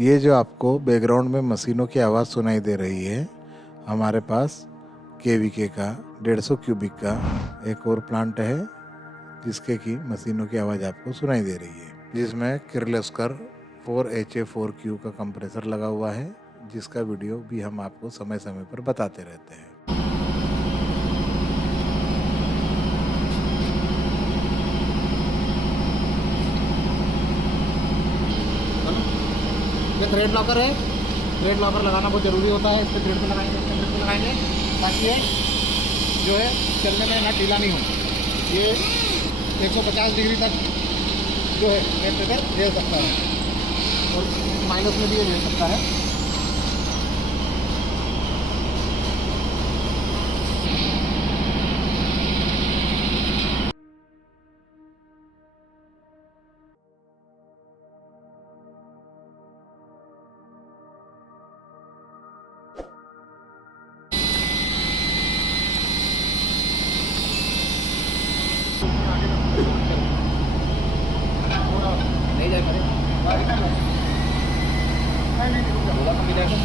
ये जो आपको बैकग्राउंड में मशीनों की आवाज़ सुनाई दे रही है, हमारे पास KVK का 150 क्यूबिक का एक और प्लांट है, जिसके की मशीनों की आवाज़ आपको सुनाई दे रही है, जिसमें किर्लोस्कर 4HA4Q का कंप्रेसर लगा हुआ है, जिसका वीडियो भी हम आपको समय समय पर बताते रहते हैं। ये थ्रेड लॉकर है, थ्रेड लॉकर लगाना बहुत ज़रूरी होता है। इस पर थ्रेड पे लगाएंगे, इस पे थ्रेड पे लगाएंगे, ताकि ये जो है चलने में ना ढीला नहीं हो। ये 150 डिग्री तक जो है टेम्परेचर झेल सकता है, और माइनस में भी ये झेल सकता है। नहीं जाए करे बोला कम जाएगा।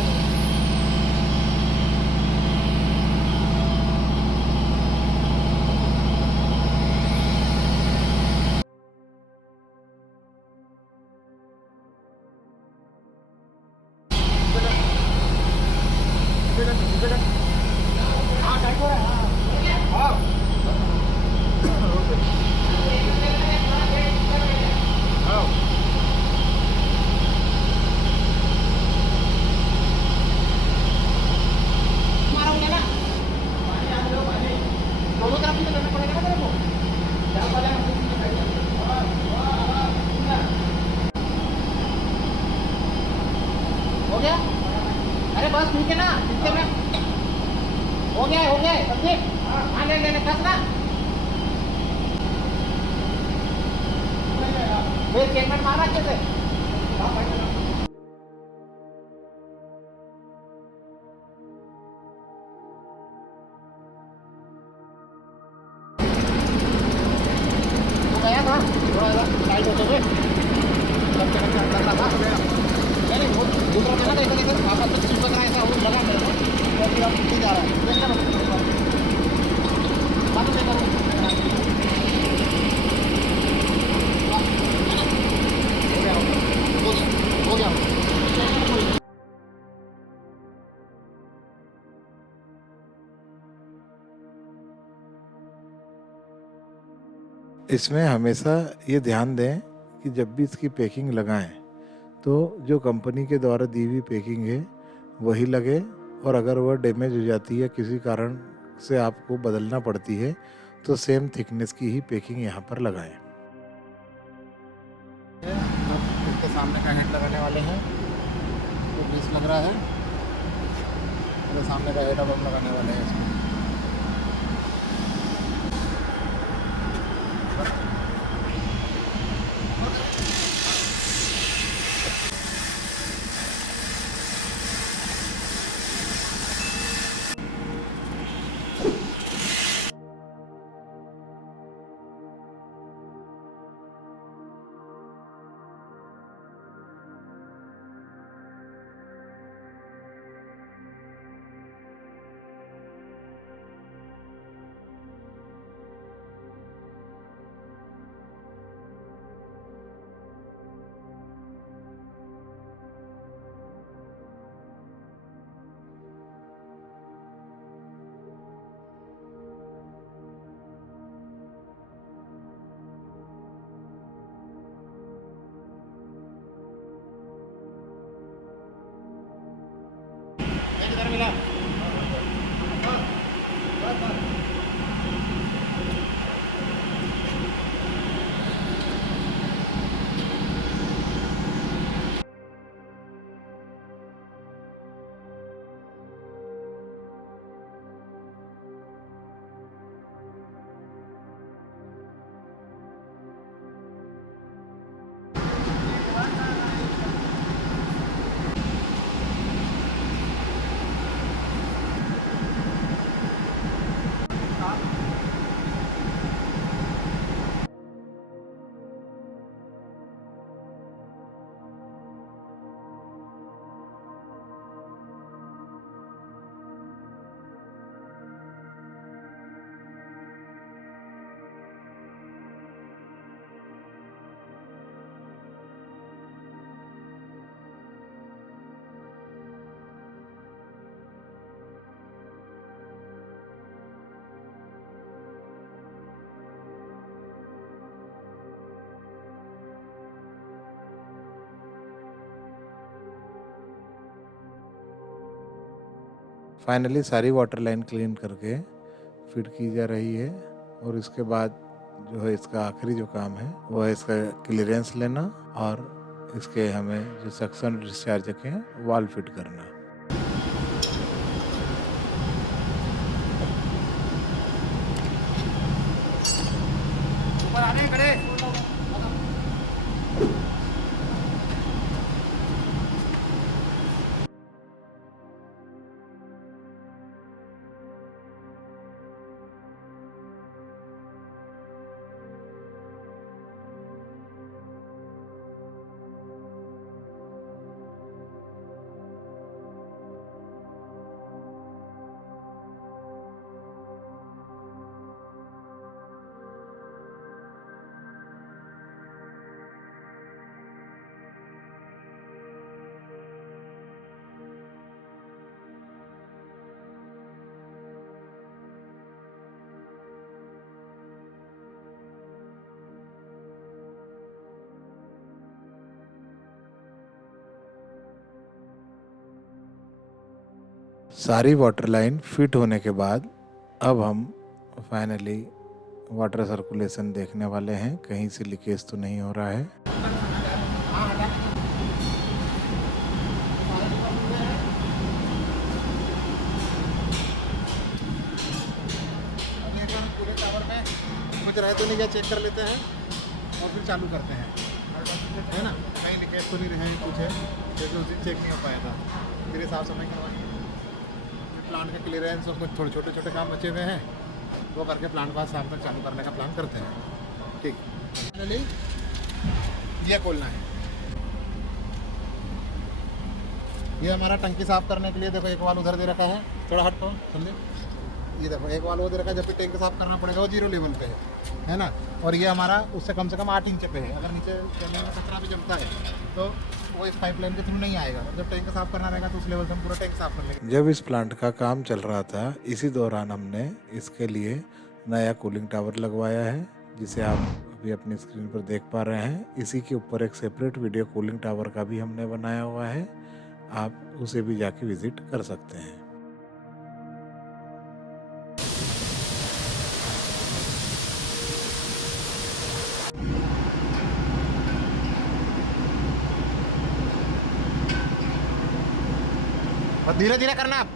हाँ टाइट हो रहा है, हाँ ठीक है ना, इतने में हो गया संदीप। हाँ ले ले ले कस ना, फिर पेमेंट मारना अच्छे से। तो गया था थोड़ा टाइट होते हुए, तब तक करना था। नहीं वो दूसरा था ना, देखो देखो आपस में चिपक रहा है ऐसा, वो लगा मेरे को, तो फिर अब नहीं जा रहा है। देखना बात नहीं करो। हो गया। इसमें हमेशा ये ध्यान दें कि जब भी इसकी पैकिंग लगाएं तो जो कंपनी के द्वारा दी हुई पैकिंग है वही लगे, और अगर वह डैमेज हो जाती है किसी कारण से आपको बदलना पड़ती है तो सेम थिकनेस की ही पैकिंग यहाँ पर लगाएं। अब इसके सामने का हेड लगाने वाले हैं, तो 20 लग रहा है। तो सामने का हेड अब हम लगाने वाले हैं इसमें। किधर मिला? फाइनली सारी वाटर लाइन क्लीन करके फिट की जा रही है, और इसके बाद जो है इसका आखिरी जो काम है वो है इसका क्लियरेंस लेना और इसके हमें जो सक्शन डिस्चार्ज के वाल फिट करना। ऊपर आने खड़े। सारी वाटर लाइन फिट होने के बाद अब हम फाइनली वाटर सर्कुलेशन देखने वाले हैं, कहीं से लीकेज तो नहीं हो रहा है। हैं, कुछ रह तो नहीं गया, चेक कर लेते हैं और फिर चालू करते हैं, है ना। कहीं लीकेज तो नहीं रहे कुछ है, क्योंकि उस दिन चेक नहीं हो पाया था, फिर हिसाब से मैं करवाएंगे। प्लांट का क्लियरेंस और कुछ थोड़े छोटे छोटे काम बचे हुए हैं, वो करके प्लांट को आज शाम तक चालू करने का प्लान करते हैं। ठीक, फाइनली ये खोलना है। ये हमारा टंकी साफ करने के लिए देखो एक वाल उधर दे रखा है, थोड़ा हट तो समझे, ये देखो एक वाल वो दे रखा है, जब भी टैंक साफ करना पड़ेगा वो 0 लेवल पे है ना। और ये हमारा उससे कम से कम 8 इंच पे है, अगर नीचे जमीन में कचरा भी जमता है तो वो इस पाइपलाइन के थ्रू नहीं आएगा। जब टैंक साफ करना रहेगा तो उस लेवल से हम पूरा टैंक साफ कर लेंगे। जब इस प्लांट का काम चल रहा था, इसी दौरान हमने इसके लिए नया कूलिंग टावर लगवाया है, जिसे आप अभी अपनी स्क्रीन पर देख पा रहे हैं। इसी के ऊपर एक सेपरेट वीडियो कूलिंग टावर का भी हमने बनाया हुआ है, आप उसे भी जाके विजिट कर सकते हैं। और धीरे धीरे करना आप।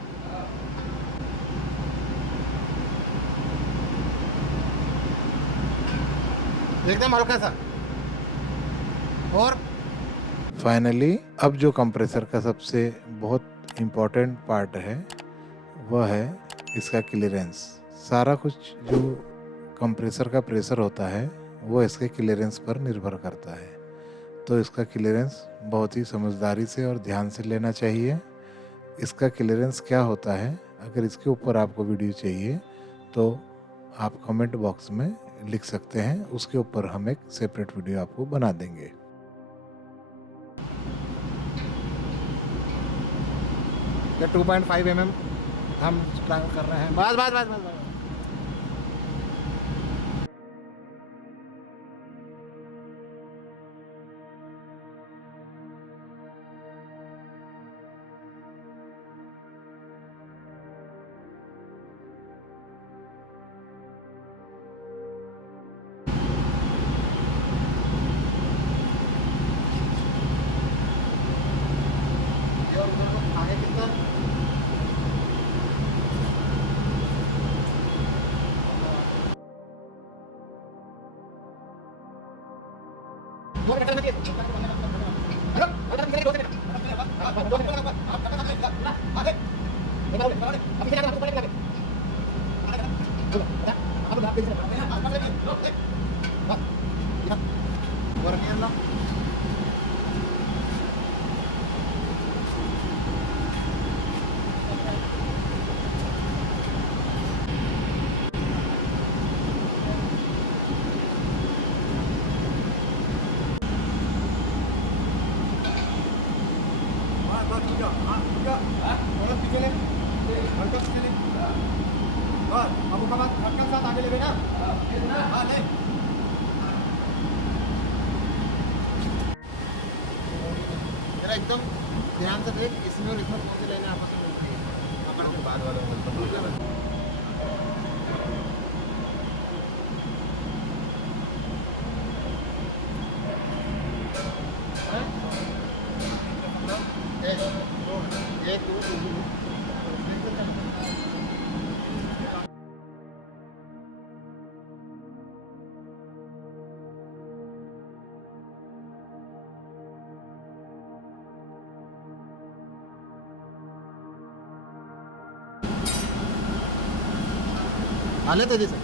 एकदम हल्का सा। और फाइनली अब जो कंप्रेसर का सबसे बहुत इम्पोर्टेंट पार्ट है वह है इसका क्लियरेंस। सारा कुछ जो कंप्रेसर का प्रेशर होता है वो इसके क्लियरेंस पर निर्भर करता है, तो इसका क्लियरेंस बहुत ही समझदारी से और ध्यान से लेना चाहिए। इसका क्लियरेंस क्या होता है, अगर इसके ऊपर आपको वीडियो चाहिए तो आप कमेंट बॉक्स में लिख सकते हैं, उसके ऊपर हम एक सेपरेट वीडियो आपको बना देंगे। ये 2.5 mm हम ट्राई कर रहे हैं। बस बस बस बस बस। और उधर को आगे कितना मेरा एकदम ध्यान से देख, इसमें और इसमें कौन सी लाइनें आपस में मिलती हैं। अपन के बाद वालों को एक हाले तेजी से।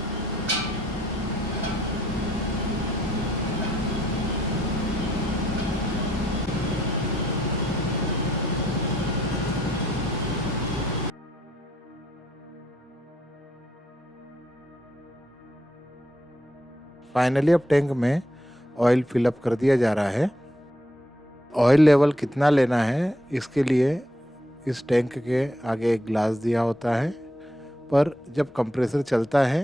फाइनली अब टैंक में ऑयल फिलअप कर दिया जा रहा है। ऑयल लेवल कितना लेना है इसके लिए इस टैंक के आगे एक ग्लास दिया होता है, पर जब कंप्रेसर चलता है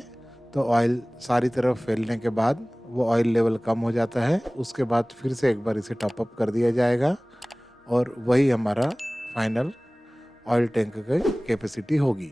तो ऑयल सारी तरफ फैलने के बाद वो ऑयल लेवल कम हो जाता है। उसके बाद फिर से एक बार इसे टॉप अप कर दिया जाएगा और वही हमारा फाइनल ऑयल टैंक की कैपेसिटी होगी।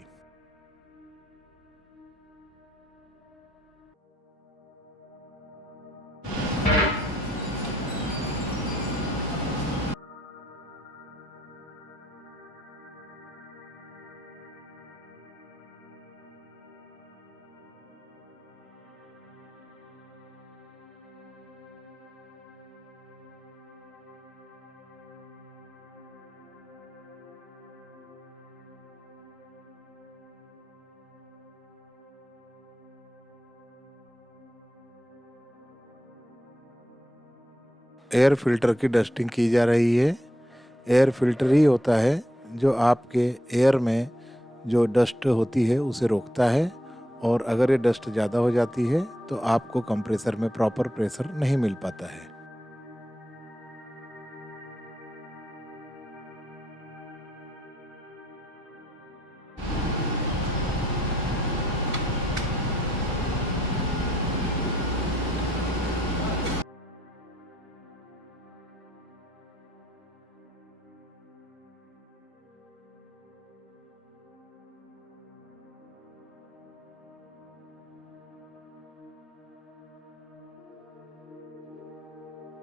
एयर फिल्टर की डस्टिंग की जा रही है। एयर फिल्टर ही होता है जो आपके एयर में जो डस्ट होती है उसे रोकता है, और अगर ये डस्ट ज़्यादा हो जाती है तो आपको कंप्रेसर में प्रॉपर प्रेशर नहीं मिल पाता है।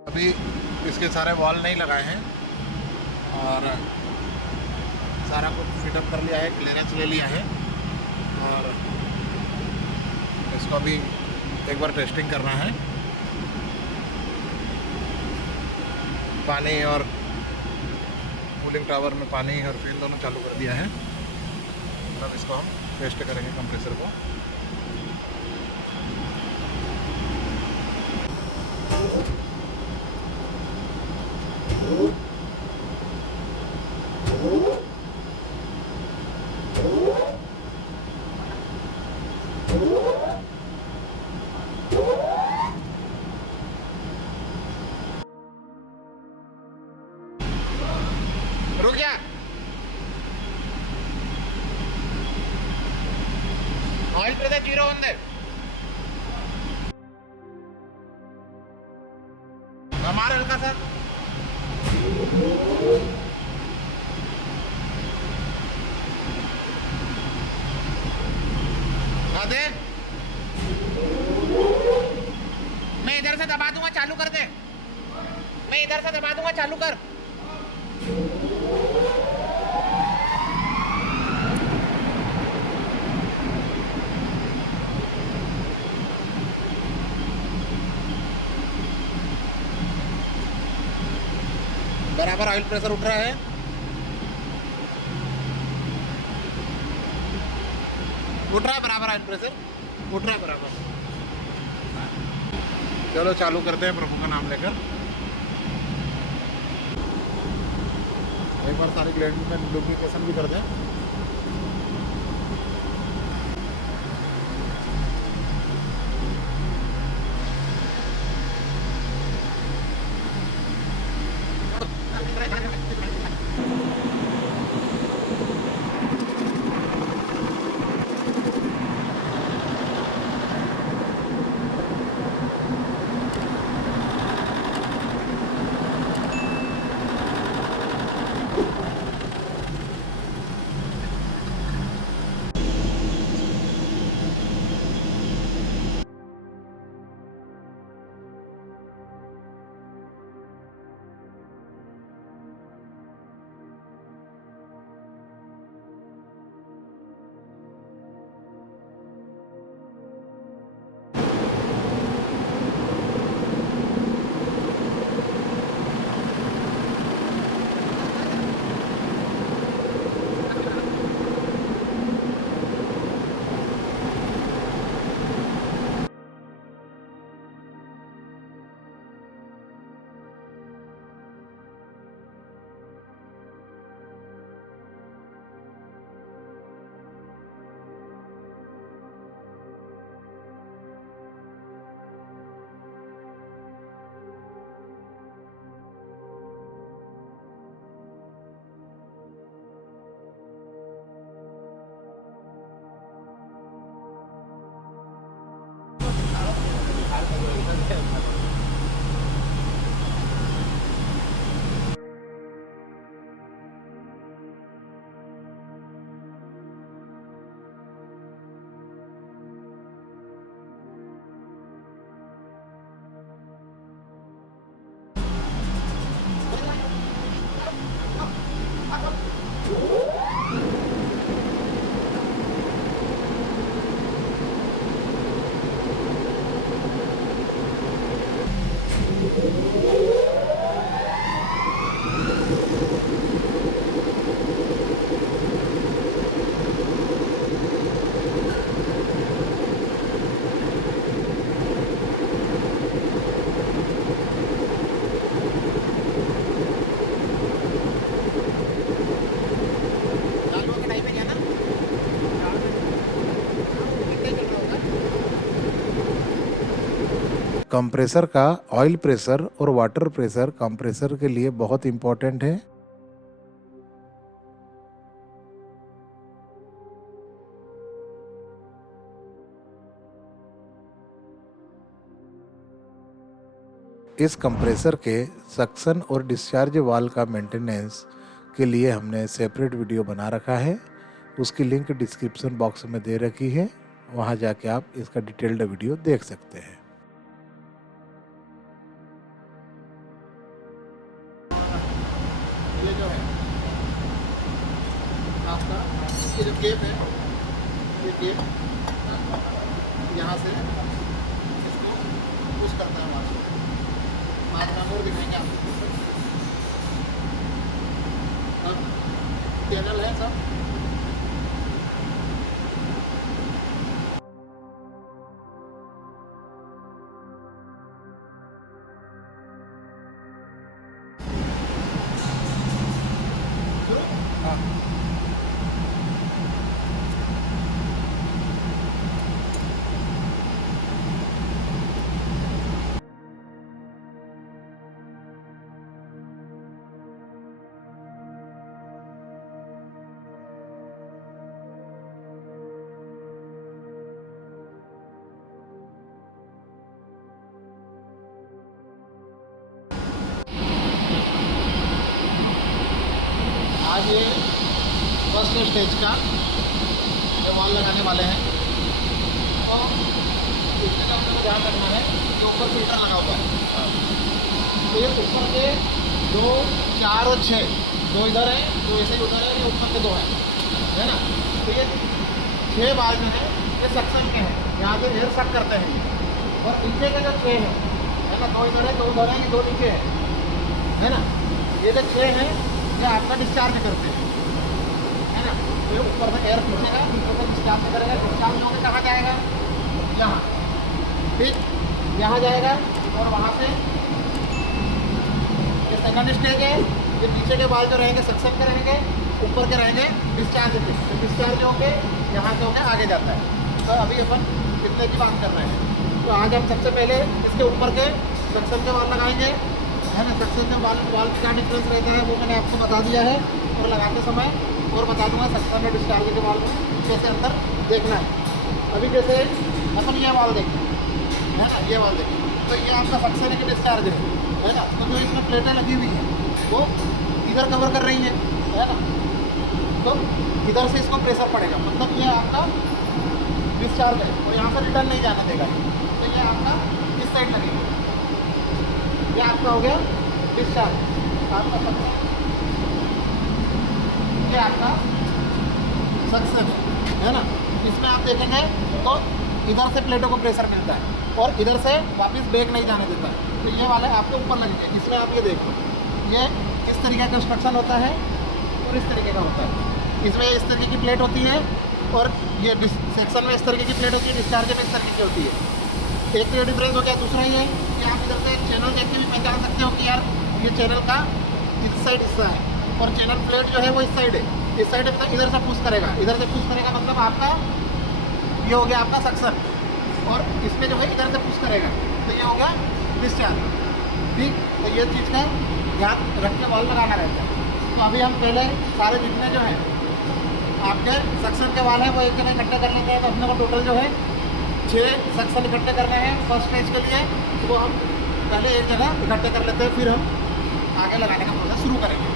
अभी इसके सारे वॉल नहीं लगाए हैं और सारा कुछ फिटअप कर लिया है, क्लियरेंस ले लिया है, और इसको अभी एक बार टेस्टिंग करना है। पानी और कूलिंग टावर में पानी और फैन दोनों चालू कर दिया है। अब इसको हम टेस्ट करेंगे कंप्रेसर को। रुक जा। ఆయిల్ ప్రెజర్ 0 ఉంది. हमारे हल्का सा दे। मैं इधर से दबा दूंगा, चालू कर दे। मैं इधर से दबा दूंगा, चालू कर। बराबर ऑयल प्रेशर उठ रहा है। उठ रहा है बराबर ऑयल प्रेशर, उठ रहा है बराबर। चलो चालू करते हैं प्रभु का नाम लेकर। एक बार सारी ग्लैंड में लुब्रिकेशन भी कर दें। कंप्रेसर का ऑयल प्रेशर और वाटर प्रेशर कंप्रेसर के लिए बहुत इम्पोर्टेंट है। इस कंप्रेसर के सक्शन और डिस्चार्ज वाल्व का मेंटेनेंस के लिए हमने सेपरेट वीडियो बना रखा है। उसकी लिंक डिस्क्रिप्शन बॉक्स में दे रखी है, वहां जाके आप इसका डिटेल्ड वीडियो देख सकते हैं। ये जो है आपका, ये जो केप है, ये केप यहाँ से इसको पुश करता है वहाँ से। बाद में और दिखाएंगे आपको। अब चैनल है सब, आज ये फर्स्ट स्टेज का जो वॉल लगाने वाले हैं, तो इसमें का आपको ध्यान रखना है कि ऊपर फिल्टर लगा हुआ है। तो ये ऊपर के 2, 4 और 6, 2 इधर है, 2 ऐसे ही उधर है, ये ऊपर के 2 है ना। तो ये 6 बार जो है ये सक्शन के हैं, यहाँ से एयर सक करते हैं ये। और नीचे के जो 6 है ना, 2 इधर है, 2 उधर है, ये 2 नीचे है ना। ये जो 6 हैं ये आपका डिस्चार्ज करते हैं, है ना। तो ये ऊपर से एयर खींचेगा, नीचे से डिस्चार्ज करेगा। डिस्चार्ज होकर कहाँ जाएगा? यहाँ, ठीक, यहाँ जाएगा। और वहाँ से ये सेकंड स्टेज है, ये नीचे के बाल जो रहेंगे सक्शन के रहेंगे, ऊपर के रहेंगे डिस्चार्ज के। तो डिस्चार्ज होके यहाँ से होकर आगे जाता है। तो अभी अपन कितने की बात कर रहे हैं। तो आज हम सबसे पहले इसके ऊपर के सक्शन के बाल लगाएंगे, है ना। सक्शन में वाल्व का डिफरेंस रहता है वो मैंने आपको बता दिया है, और लगाते समय और बता दूंगा सक्शन में डिस्चार्ज के वाल्व में कैसे अंतर देखना है। अभी जैसे अपन ये वाल्व देखें, है ना, ये वाल्व देखें, तो ये आपका सक्शन है कि डिस्चार्ज है ना। तो जो इसमें प्लेटें लगी हुई हैं वो इधर कवर कर रही है ना। तो इधर से इसको प्रेशर पड़ेगा, मतलब ये आपका डिस्चार्ज है और यहाँ से रिटर्न नहीं जाने देगा। तो ये आपका इस साइड लगेगा, ये आपका हो गया डिस्चार्ज, आपका सक्शन, ये आपका सक्शन है ना। इसमें आप देखेंगे तो इधर से प्लेटों को प्रेशर मिलता है और इधर से वापस बैक नहीं जाने देता है। तो ये वाले आपके ऊपर लगेंगे। इसमें आप ये देखो, ये इस तरीके का कंस्ट्रक्शन होता है और इस तरीके का होता है। इसमें इस तरीके की प्लेट होती है और ये सेक्शन में इस तरीके की प्लेट होती है, डिस्चार्ज में इस तरीके की होती है। एक तो ये डिफरेंस हो गया। दूसरा ये कि आप इधर से चैनल देख के भी पहचान सकते हो कि यार ये चैनल का इस साइड हिस्सा है और चैनल प्लेट जो है वो इस साइड है। इस साइड मतलब इधर से पुश करेगा, इधर से पुश करेगा, मतलब आपका ये हो गया आपका सक्शन, और इसमें जो है इधर से पुश करेगा तो ये हो गया डिस्चार्ज, ठीक। तो ये चीज़ का ध्यान रख के वाल्व लगाना रहता है। तो अभी हम पहले सारे जितने जो है आपके सक्शन के वाल हैं वो एक जगह इकट्ठे कर लेंगे। तो अपने को टोटल जो है 6 सक्शन इकट्ठे करने हैं फर्स्ट स्टेज के लिए। तो वो हम पहले एक जगह इकट्ठे कर लेते हैं, फिर हम आगे लगाने का प्रोसेस शुरू करेंगे।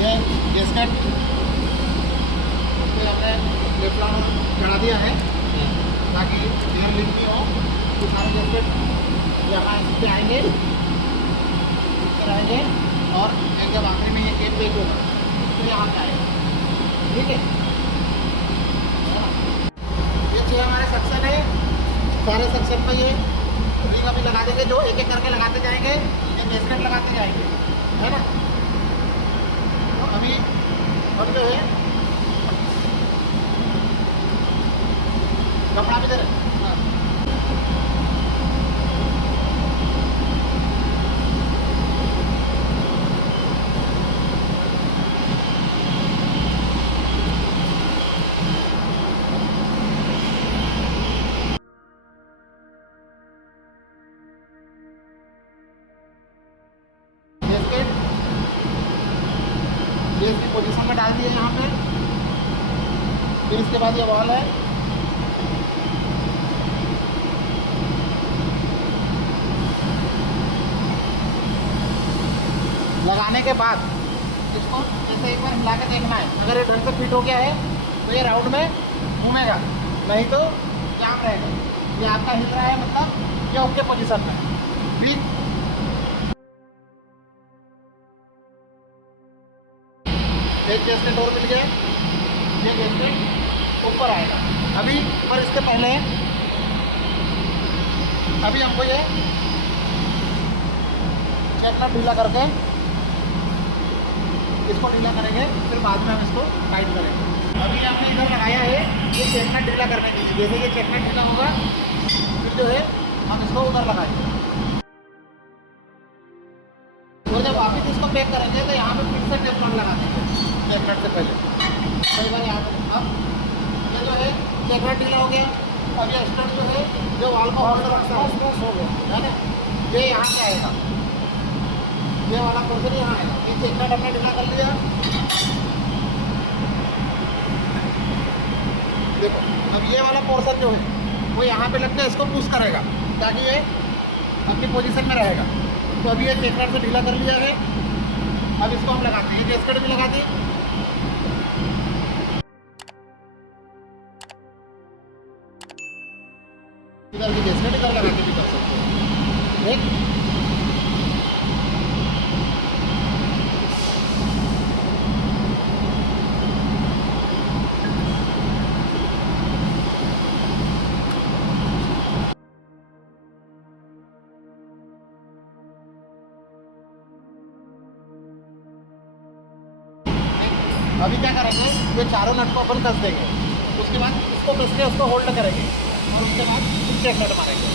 ये गैसकेट पे हमने टेफ्लॉन चढ़ा दिया है ताकि एयर लीक नहीं हो। तो सारे गैसकेट यहाँ इस पर आएंगे, इस पर आएंगे और एक जब आखिरी में ये केप बेक होगा तो यहाँ पे आएगा, ठीक है। ये 6 हमारे सक्शन है। सारे सक्शन पे ये रिंग अभी लगा देंगे, जो एक एक करके लगाते जाएंगे, ये गैसकेट लगाते जाएंगे, है ना। तो अभी और जो है कपड़ा भी दे रहे हैं। उसके बाद ये वॉल है, लगाने के बाद इसको जैसे एक बार हिला के देखना है। अगर ये ढंग से फिट हो गया है तो ये राउंड में घूमेगा, नहीं तो जाम रहेगा। ये आपका हिल रहा है मतलब ये ओके पोजीशन में। ठीक, एक गैसकेट और मिल गया, ये गैसकेट ऊपर आएगा। अभी पर इसके पहले अभी हमको ये चेक नट ढीला करके इसको ढीला करेंगे, फिर बाद में हम इसको टाइट करेंगे। अभी हमने इधर लगाया है ये चेक नट ढीला करने के लिए। जैसे ये चेक नट ढीला होगा फिर जो है हम इसको उधर लगाएंगे, और जब वापिस इसको पैक करेंगे तो यहाँ पे फिर से टेफ्लॉन लगा देंगे चेक नट से पहले। कई बार यहाँ पे अब ये जो है चेक नट ढीला हो गया। अब ये स्टड जो है जो वाल को होल्ड रखता है ना, ये यहाँ से आएगा, ये वाला पोर्शन यहाँ आएगा। ये चेक नट हमने ढीला कर लिया। देखो अब ये वाला पोर्शन जो है वो यहाँ पे लग के इसको पुश करेगा ताकि ये अपनी पोजीशन में रहेगा। तो अभी ये चेक नट से ढीला कर लिया है। अब इसको हम लगाते हैं, ये गैसकेट भी लगा दी। इधर की गैसकेट इधर लगा के भी कर सकते हैं। ठीक, अभी क्या करेंगे, ये चारों नट को अपन कस देंगे। उसके बाद इसको कस के उसको होल्ड करेंगे और उसके बाद फिर चेक नट मारेंगे।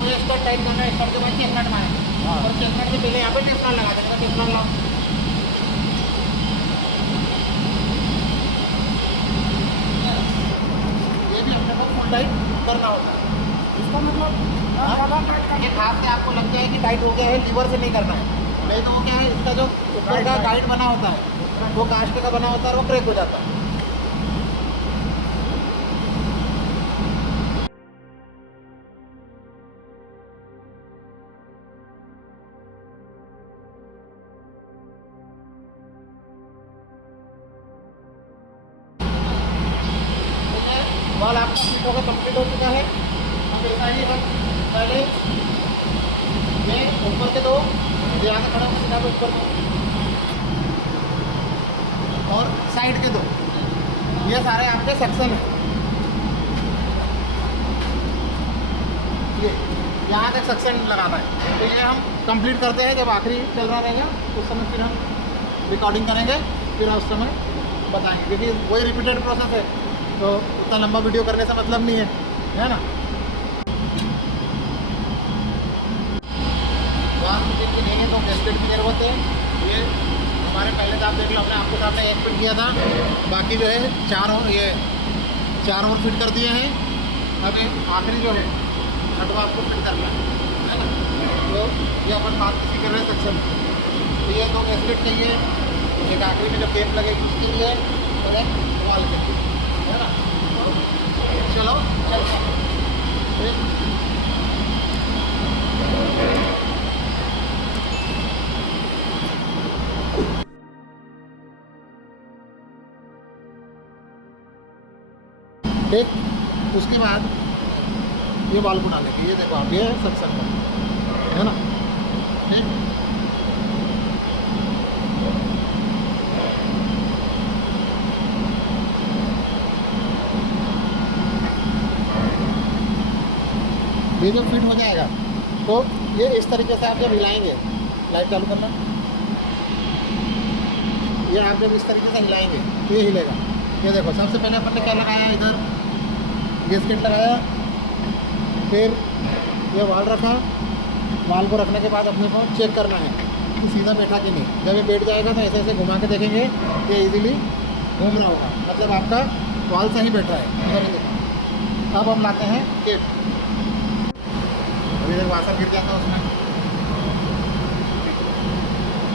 तो इसको टाइट करना है, इसके बाद चेक नट मारेंगे और चेक नट से पहले यहाँ पे टेफ्लॉन लगा देंगे। टेफ्लॉन लाओ, ये भी अपने को फुल टाइट करना होता है। इसका मतलब एक हाथ से आपको लग जाए कि टाइट हो गया है, लीवर से नहीं करना है। नहीं तो वो क्या है, इसका जो ऊपर का गाइड बना होता है वो कास्ट का बना होता है और वो ब्रेक हो जाता है। बॉल आपका फिट होकर कंप्लीट हो चुका है। अब ऐसा ही हम पहले ये ऊपर के दो, यहाँ से खड़ा सीधा पे ऊपर दो और साइड के दो, ये सारे आपके सेक्शन हैं। ये यहाँ तक सेक्शन लगाना है। तो ये हम कंप्लीट करते हैं, जब आखिरी चल रहा रहेगा उस समय फिर हम रिकॉर्डिंग करेंगे, फिर उस समय बताएंगे, क्योंकि वही रिपीटेड प्रोसेस है तो उतना लंबा वीडियो करने से मतलब नहीं है ना। वास्तु की नहीं है तो गैसकेट की जरूरत है। ये हमारे पहले तो आप देख लो, हमने आपके सामने एक फिट किया था, बाकी जो है चार और फिट कर दिए हैं। अब आखिरी जो है छठवा आपको फिट करना है ना। तो ये अपन बात किसी कर रहे हैं सेक्शन में। तो ये दो गैसकेट चाहिए, एक आखिरी में जो टेप लगेगी उसके लिए और एक वॉल के लिए, है ना। चलो चलते हैं। ठीक, उसके बाद ये बाल को डालेंगे। ये देखो आप, ये सेक्शन है ना। ठीक, ये जो फिट हो जाएगा तो ये इस तरीके से आप जब हिलाएंगे, लाइट चालू करना, ये आप जब इस तरीके से हिलाएंगे तो ये हिलेगा। ये देखो, सबसे पहले अपन ने क्या लगाया, इधर गैसकेट लगाया, फिर ये वाल रखा। वाल को रखने के बाद अपने को चेक करना है कि सीधा बैठा कि नहीं। जब ये बैठ जाएगा तो ऐसे ऐसे घुमा के देखेंगे, ये इजीली घूम रहा होगा, मतलब आपका वाल सही बैठा है। अगर ये देखो, अब हम लाते हैं केप। अभी तक वासा गिर जाता है उसमें।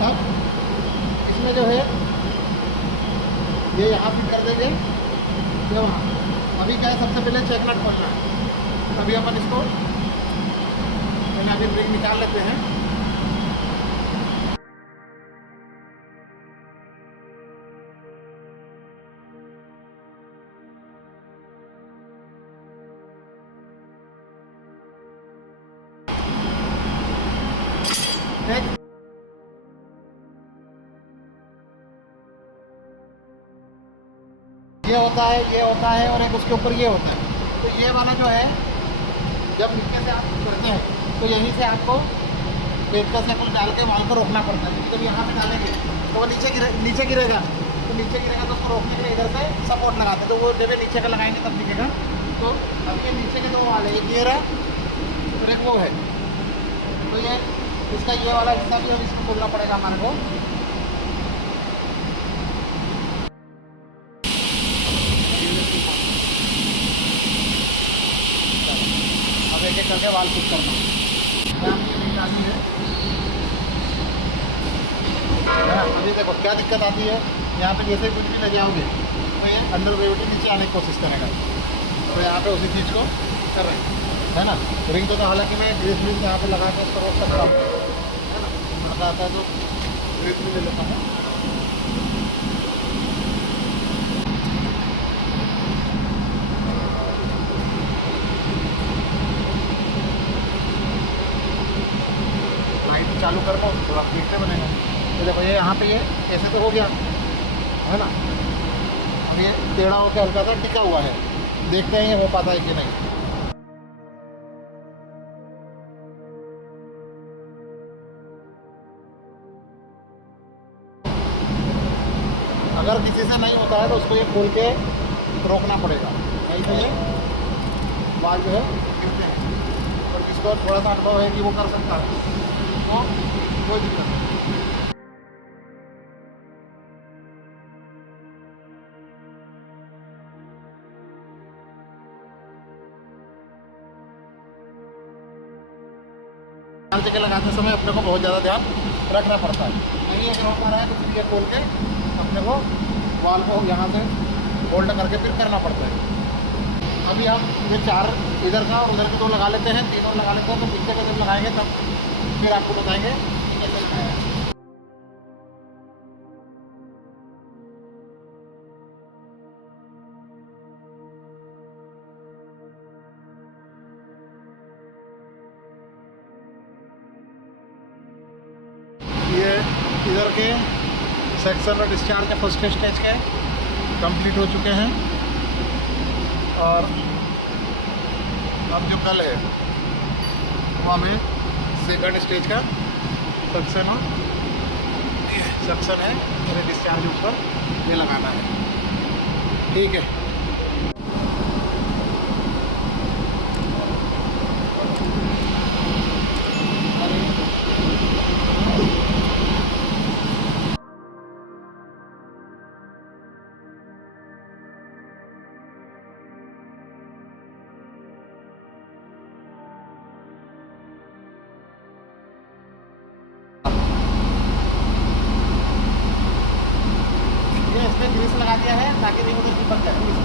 अब इसमें जो है ये यहाँ फिट कर देंगे, ये वहाँ। अभी क्या है, सबसे पहले चेक नट खोलना है। अभी अपन इसको पहले अभी ब्रेक निकाल लेते हैं। ठीक, ये होता है, ये होता है, और एक उसके ऊपर ये होता है। तो ये वाला जो है, जब नीचे से आप करते हैं तो यहीं से आपको पेट का सेकुल डाल के वाल को रोकना पड़ता है। जब यहाँ पे डालेंगे तो वो नीचे गिरेगा, तो नीचे गिरेगा तो उसको रोकने के लिए इधर से सपोर्ट लगाते हैं। तो वो जब नीचे का लगाएंगे तब दिखेगा। तो अब ये नीचे के दो वाल है, एक ये रहा और एक वो है। तो ये इसका ये वाला हिस्सा भी अब इसको खोलना पड़ेगा हमारे को। अब एक एक करके वाल फिट करना है। अभी देखो क्या दिक्कत आती है, यहाँ पे जैसे कुछ भी ले जाओगे तो ये अंडर ग्रेविटी नीचे आने की कोशिश करेगा। तो यहाँ पे उसी चीज़ को कर रहे हैं, है ना। रिंग तो हालांकि मैं ग्रीस रिंग यहाँ पे लगा के उसको रोक सकता हूँ, है ना। मरता आता है तो ग्रीस भी ले लेता हूँ। लाइट चालू कर पाओ तो आप देखते बनेगा। तो देखो ये यहाँ पे ये ऐसे तो हो गया, है ना। अब ये टेढ़ा होकर हल्का सा टिका हुआ है, देखते हैं ये हो पाता है कि नहीं। अगर किसी से नहीं होता है तो उसको ये खोल के रोकना पड़ेगा, नहीं तो ये बाल जो है गिरते हैं। और जिसको थोड़ा सा अनुभव है कि वो कर सकता है तो कोई दिक्कत नहीं। हर जगह लगाते समय अपने को बहुत ज़्यादा ध्यान रखना पड़ता है। नहीं अगर हो पा रहा है तो फिर ये खोल के अपने को वाल को यहाँ से होल्ड करके फिर करना पड़ता है। अभी हम ये 4 इधर का और उधर के 2 लगा लेते हैं, 3 और लगा लेते हैं। तो पीछे का जब लगाएंगे तब फिर आपको बताएंगे कि कैसे लगाया है। ये इधर के सेक्शन और डिस्चार्ज फर्स्ट स्टेज के कंप्लीट हो चुके हैं। और अब जो कल है वो हमें सेकंड स्टेज का सेक्शन है और डिस्चार्ज ऊपर ये लगाना है। ठीक है, ग्रीस लगा दिया है ताकि रिंग उधर चिपक जाए।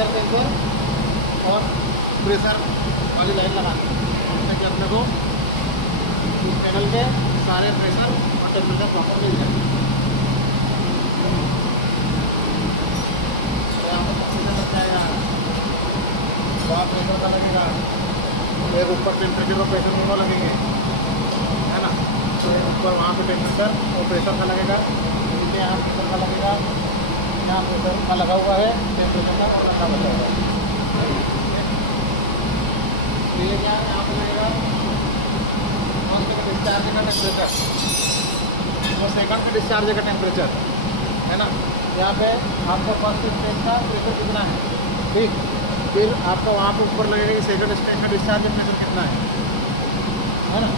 प्रेशर सेंसर और प्रेशर वाली लाइन लगानी है, जिससे कि अपने को इस पैनल के सारे प्रेशर और टेम्परेचर प्रॉपर मिल जाए। तो यहाँ पर प्रेशर क्या है, वहाँ प्रेशर का लगेगा, एक ऊपर टेम्परेचर और प्रेशर दोनों लगेंगे, है ना। तो ऊपर वहाँ पे टेम्परेचर और प्रेशर का लगेगा, नीचे यहाँ प्रेशर का लगेगा, यहाँ प्रेशर का लगा हुआ है, टेम्परेचर का और लगा बचा हुआ है। तो ये क्या है, यहाँ पे लगेगा फर्स्ट का डिस्चार्ज का टेम्परेचर और सेकंड का डिस्चार्ज का टेम्परेचर, है ना। यहाँ पे आपका फर्स्ट स्टेज का प्रेशर कितना है, ठीक। फिर आपका वहाँ पे ऊपर लगेगा कि सेकंड स्टेज का डिस्चार्ज प्रेशर कितना है ना।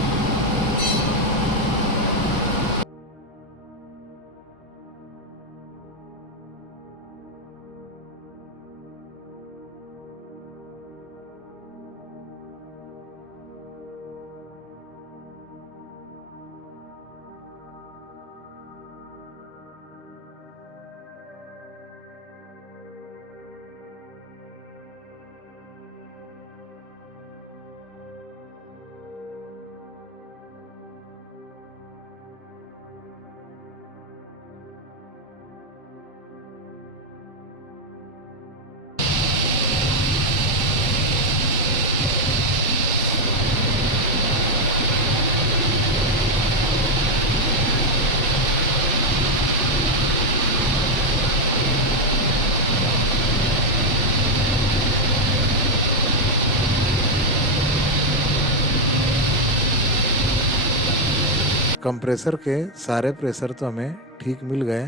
कंप्रेसर के सारे प्रेशर तो हमें ठीक मिल गए,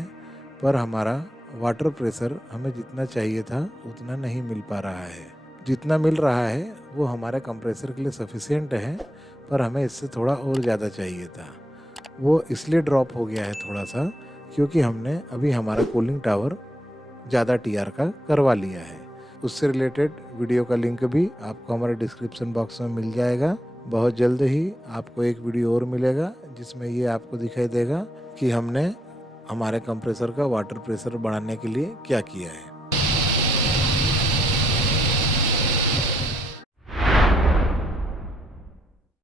पर हमारा वाटर प्रेशर हमें जितना चाहिए था उतना नहीं मिल पा रहा है। जितना मिल रहा है वो हमारे कंप्रेसर के लिए सफिशिएंट है, पर हमें इससे थोड़ा और ज़्यादा चाहिए था। वो इसलिए ड्रॉप हो गया है थोड़ा सा, क्योंकि हमने अभी हमारा कूलिंग टावर ज़्यादा TR का करवा लिया है। उससे रिलेटेड वीडियो का लिंक भी आपको हमारे डिस्क्रिप्शन बॉक्स में मिल जाएगा। बहुत जल्द ही आपको एक वीडियो और मिलेगा जिसमें ये आपको दिखाई देगा कि हमने हमारे कंप्रेसर का वाटर प्रेशर बढ़ाने के लिए क्या किया है।